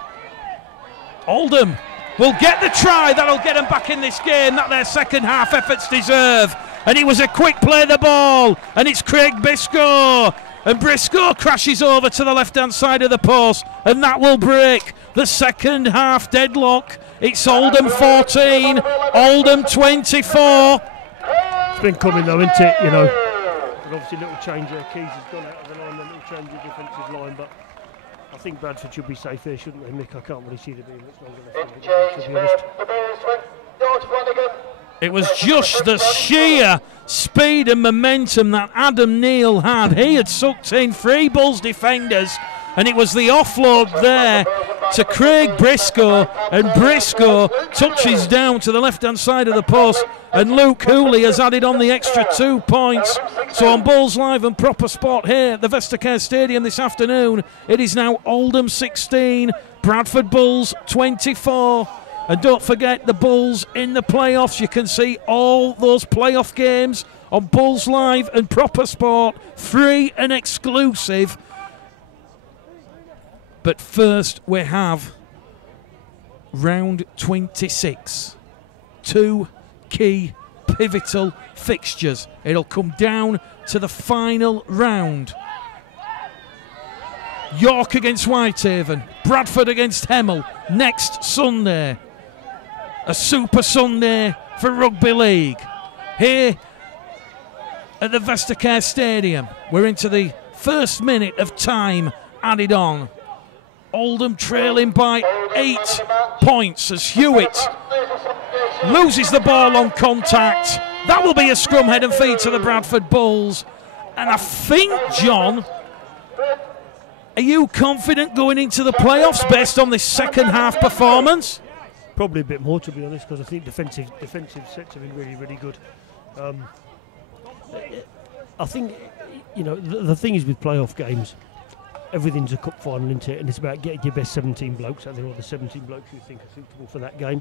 Oldham will get the try. That'll get them back in this game that their second half efforts deserve. And it was a quick play the ball. And it's Craig Briscoe. And Briscoe crashes over to the left-hand side of the post. And that will break the second half deadlock. It's Oldham 14, Oldham 24. It's been coming though, isn't it? You know, and obviously a little change there. Keys has gone out of the line, a little change of defensive line, but I think Bradford should be safe here, shouldn't they, Mick? I can't really see there being much longer left, to be honest. It was just the sheer speed and momentum that Adam Neal had. He had sucked in 3 Bulls defenders, and it was the offload there to Craig Briscoe, and Briscoe touches down to the left-hand side of the post, and Luke Hooley has added on the extra 2 points. So on Bulls Live and Proper Sport here at the Vestacare Stadium this afternoon, it is now Oldham 16, Bradford Bulls 24. And don't forget the Bulls in the playoffs. You can see all those playoff games on Bulls Live and Proper Sport, free and exclusive. But first we have round 26. 2 key pivotal fixtures. It'll come down to the final round. York against Whitehaven, Bradford against Hemel next Sunday. A super Sunday for Rugby League. Here at the Vestacare Stadium, we're into the first minute of time added on. Oldham trailing by 8 points as Hewitt loses the ball on contact. That will be a scrum head and feed to the Bradford Bulls. And I think, John, are you confident going into the playoffs based on this second half performance? Probably a bit more, to be honest, because I think defensive sets have been really, really good. I think, you know, the thing is with playoff games, everything's a cup final, isn't it? And it's about getting your best 17 blokes out there, or the 17 blokes you think are suitable for that game.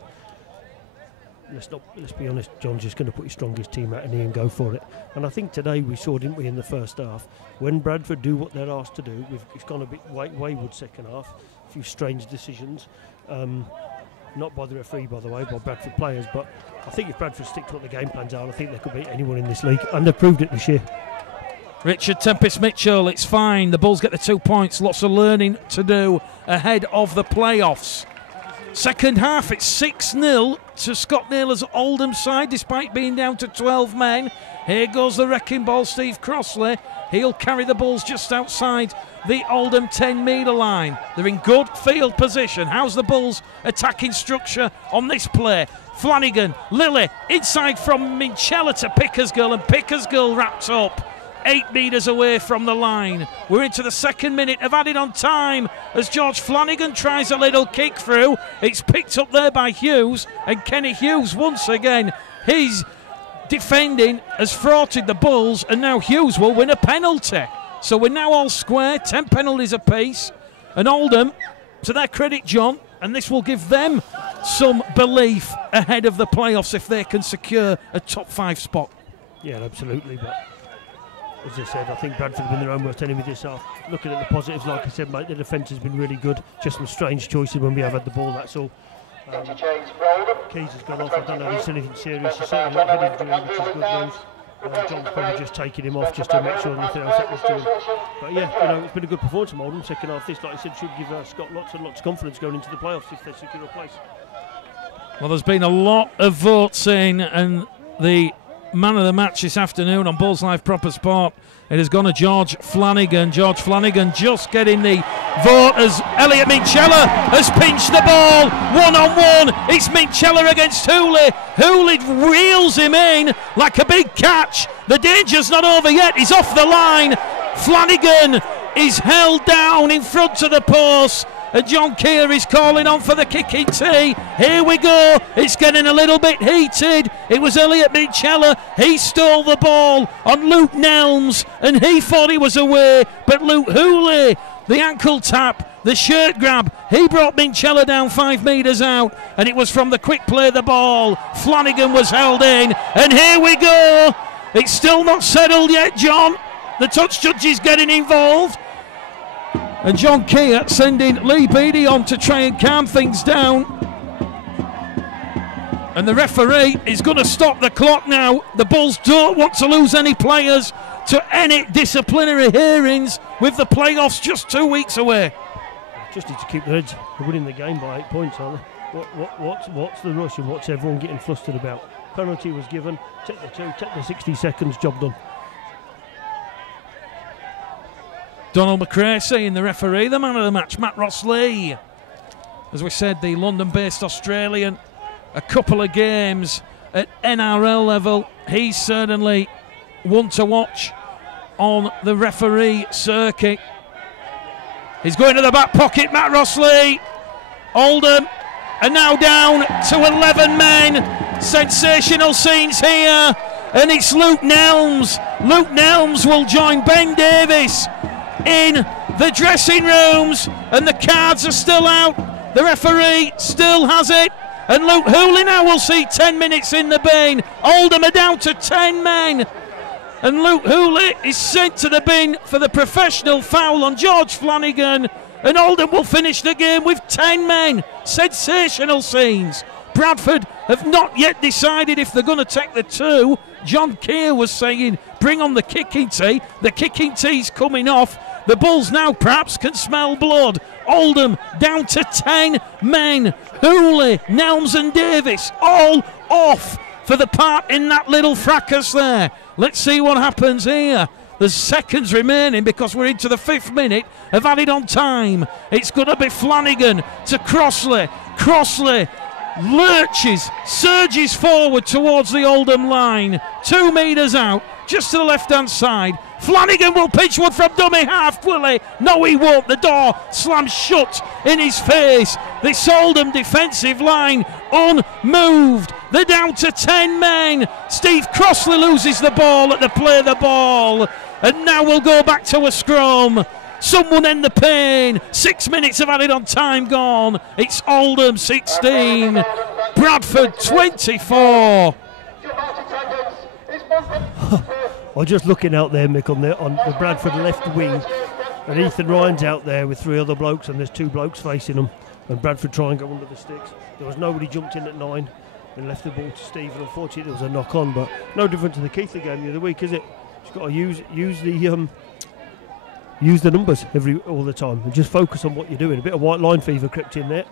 Let's be honest, John's just going to put his strongest team out in here and go for it. And I think today we saw, didn't we, in the first half, when Bradford do what they're asked to do, it's gone a bit wayward second half, a few strange decisions, not by the referee, by the way, by Bradford players, but I think if Bradford stick to what the game plans are, I think they could beat anyone in this league, and they've proved it this year. Richard Tempest-Mitchell, it's fine, the Bulls get the 2 points, lots of learning to do ahead of the playoffs. Second half, it's 6-0 to Scott Naylor's Oldham side, despite being down to 12 men. Here goes the wrecking ball, Steve Crossley. He'll carry the Bulls just outside the Oldham 10-metre line. They're in good field position. How's the Bulls attacking structure on this play? Flanagan, Lilly, inside from Minchella to Pickersgill, and Pickersgill wrapped up 8 metres away from the line. We're into the second minute of added on time as George Flanagan tries a little kick through. It's picked up there by Hughes, and Kenny Hughes once again, his defending has thwarted the Bulls, and now Hughes will win a penalty. So we're now all square, 10 penalties apiece, and Oldham, to their credit, John, and this will give them some belief ahead of the playoffs if they can secure a top 5 spot. Yeah, absolutely, but as I said, I think Bradford have been their own worst enemy this half. Looking at the positives, like I said, mate, the defence has been really good. Just some strange choices when we have had the ball, that's all. Keys has gone off. I don't know if it's anything serious. He's certainly not had injury, which is good news. John's probably just taking him off just to make sure nothing else happens to him. But yeah, you know, it's been a good performance from Oldham. Second half, this, like I said, should give Scott lots and lots of confidence going into the playoffs if they secure a place. Well, there's been a lot of votes in, and the man of the match this afternoon on Bulls Live Proper Sport, it has gone to George Flanagan. George Flanagan just getting the vote as Elliot Minchella has pinched the ball one-on-one. It's Minchella against Hooley. Hooley reels him in like a big catch. The danger's not over yet. He's off the line. Flanagan is held down in front of the post. And John Keir is calling on for the kicking tee. Here we go. It's getting a little bit heated. It was Elliot Minchella. He stole the ball on Luke Nelms, and he thought he was away. But Luke Hooley, the ankle tap, the shirt grab, he brought Minchella down 5 metres out, and it was from the quick play of the ball. Flanagan was held in, and here we go. It's still not settled yet, John. The touch judge is getting involved. And John Keir sending Lee Beattie on to try and calm things down. And the referee is going to stop the clock now. The Bulls don't want to lose any players to any disciplinary hearings with the playoffs just 2 weeks away. Just need to keep their heads. They're winning the game by 8 points, aren't they? What's the rush and what's everyone getting flustered about? Penalty was given. Take the 2, take the 60 seconds, job done. Donald McRae saying the referee, the man of the match, Matt Ross-Lee. As we said, the London-based Australian, a couple of games at NRL level. He's certainly one to watch on the referee circuit. He's going to the back pocket, Matt Ross-Lee. Oldham are now down to 11 men. Sensational scenes here. And it's Luke Nelms. Luke Nelms will join Ben Davis in the dressing rooms, and the cards are still out. The referee still has it, and Luke Hooley now will see 10 minutes in the bin. Oldham are down to 10 men, and Luke Hooley is sent to the bin for the professional foul on George Flanagan, and Oldham will finish the game with 10 men. Sensational scenes. Bradford have not yet decided if they're going to take the 2. John Keir was saying, bring on the kicking tee. The kicking tee's coming off. The Bulls now perhaps can smell blood. Oldham down to 10 men. Hooley, Nelms and Davis all off for the part in that little fracas there. Let's see what happens here. There's seconds remaining because we're into the 5th minute of added on time. It's going to be Flanagan to Crossley. Crossley lurches, surges forward towards the Oldham line. 2 metres out, just to the left-hand side. Flanagan will pitch one from dummy half, will he? No, he won't. The door slams shut in his face. This Oldham defensive line unmoved. They're down to 10 men. Steve Crossley loses the ball at the play of the ball. And now we'll go back to a scrum. Someone end the pain. 6 minutes of added on time gone. It's Oldham 16, Bradford 24. I'm just looking out there, Mick, on the Bradford left wing, and Ethan Ryan's out there with 3 other blokes, and there's 2 blokes facing them, and Bradford try and go under the sticks. There was nobody jumped in at 9 and left the ball to Steve, and unfortunately there was a knock on, but no different to the Keithley game the other week, is it? Just got to use the numbers all the time and just focus on what you're doing. A bit of white line fever crept in there.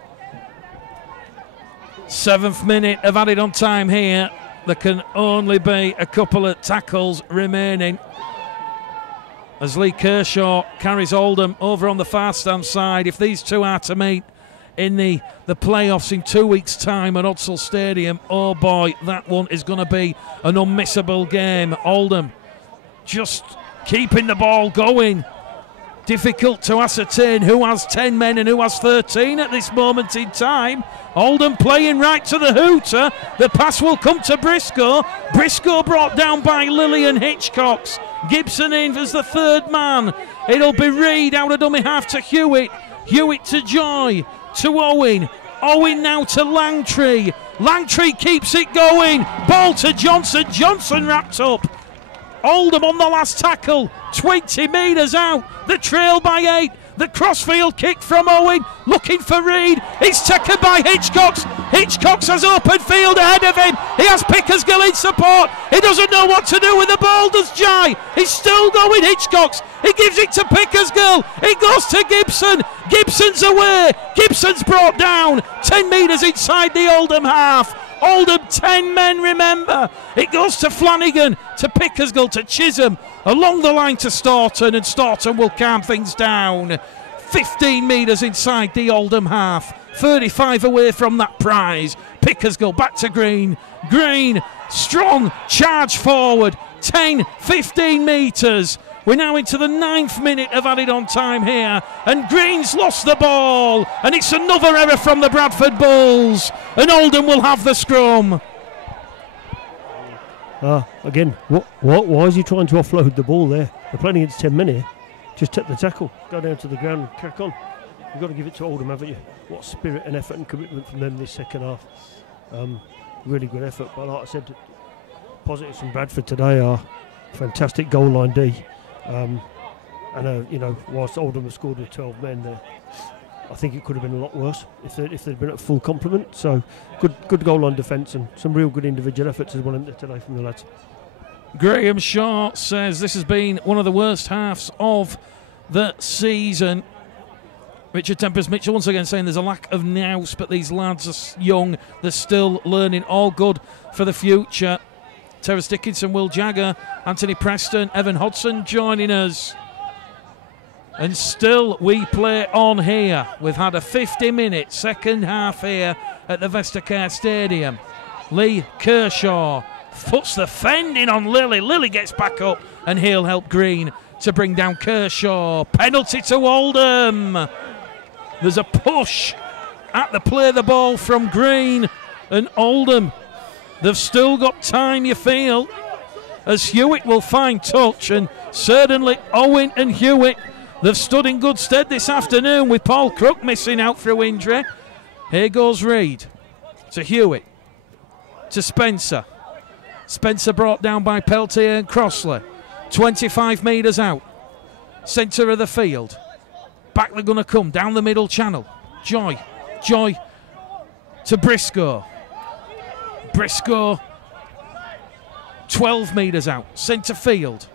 7th minute of added on time here. There can only be a couple of tackles remaining as Lee Kershaw carries Oldham over on the far stand side. If these two are to meet in the playoffs in 2 weeks' time at Odsal Stadium, oh boy, that one is going to be an unmissable game. Oldham just keeping the ball going. Difficult to ascertain who has 10 men and who has 13 at this moment in time. Oldham playing right to the hooter. The pass will come to Briscoe. Briscoe brought down by Lilly and Hitchcocks. Gibson in as the 3rd man. It'll be Reid out of dummy half to Hewitt. Hewitt to Joy. To Owen. Owen now to Langtree. Langtree keeps it going. Ball to Johnson. Johnson wrapped up. Oldham on the last tackle, 20 metres out, the trail by 8, the crossfield kick from Owen, looking for Reid, it's taken by Hitchcocks. Hitchcocks has open field ahead of him, he has Pickersgill in support, he doesn't know what to do with the ball, does Jai, he's still going Hitchcocks, he gives it to Pickersgill, it goes to Gibson, Gibson's away, Gibson's brought down, 10 metres inside the Oldham half. Oldham 10 men, remember. It goes to Flanagan, to Pickersgill, to Chisholm, along the line to Staunton, and Staunton will calm things down. 15 metres inside the Oldham half, 35 away from that prize. Pickersgill back to Green. Green, strong charge forward, 10, 15 metres. We're now into the 9th minute of added on time here, and Green's lost the ball, and it's another error from the Bradford Bulls, and Oldham will have the scrum. Again, why is he trying to offload the ball there? They're playing against 10 men here. Just take the tackle, go down to the ground and crack on. You've got to give it to Oldham, haven't you? What spirit and effort and commitment from them this second half. Really good effort, but like I said, positives from Bradford today are fantastic goal line D. Whilst Oldham have scored with 12 men, I think it could have been a lot worse if they'd been at full complement. So good goal line defence and some real good individual efforts as well today from the lads. Graham Shaw says this has been one of the worst halves of the season. Richard Tempest Mitchell once again saying there's a lack of nous, but these lads are young, they're still learning, all good for the future. Terence Dickinson, Will Jagger, Anthony Preston, Evan Hodson joining us. And still we play on here. We've had a 50-minute second half here at the Vestacare Stadium. Lee Kershaw puts the fending on Lilly. Lilly gets back up and he'll help Green to bring down Kershaw. Penalty to Oldham. There's a push at the play of the ball from Green, and Oldham, they've still got time, you feel, as Hewitt will find touch, and certainly Owen and Hewitt, they've stood in good stead this afternoon with Paul Crook missing out through injury. Here goes Reid to Hewitt, to Spencer. Spencer brought down by Peltier and Crossley. 25 metres out, centre of the field. Back they're going to come, down the middle channel. Joy to Briscoe. Briscoe, 12 metres out, centre field.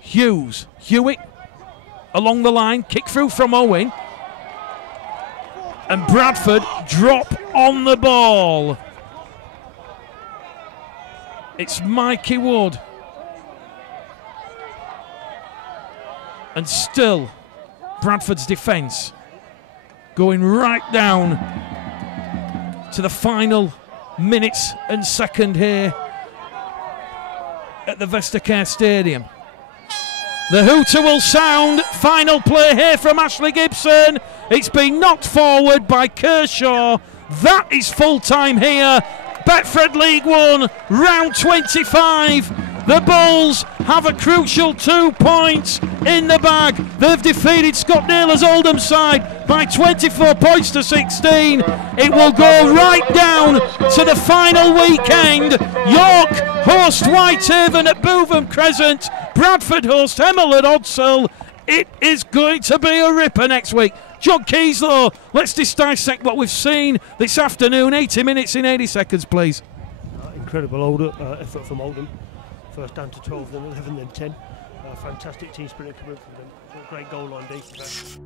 Hewitt along the line, kick through from Owen. And Bradford drop on the ball. It's Mikey Wood. And still, Bradford's defence going right down to the final minutes and second here at the Vestacare Stadium. The hooter will sound. Final play here from Ashley Gibson. It's been knocked forward by Kershaw. That is full time here. Betfred League 1, round 25. The Bulls have a crucial 2 points in the bag. They've defeated Scott Naylor's Oldham side by 24 points to 16. It will go right down to the final weekend. York host Whitehaven at Bootham Crescent. Bradford host Hemel at Odsall. It is going to be a ripper next week. John Keyslow, let's just dissect what we've seen this afternoon. 80 minutes in 80 seconds, please. Incredible effort from Oldham. First down to 12, then 11, then 10. Fantastic team spirit coming from them. Great goal line defense.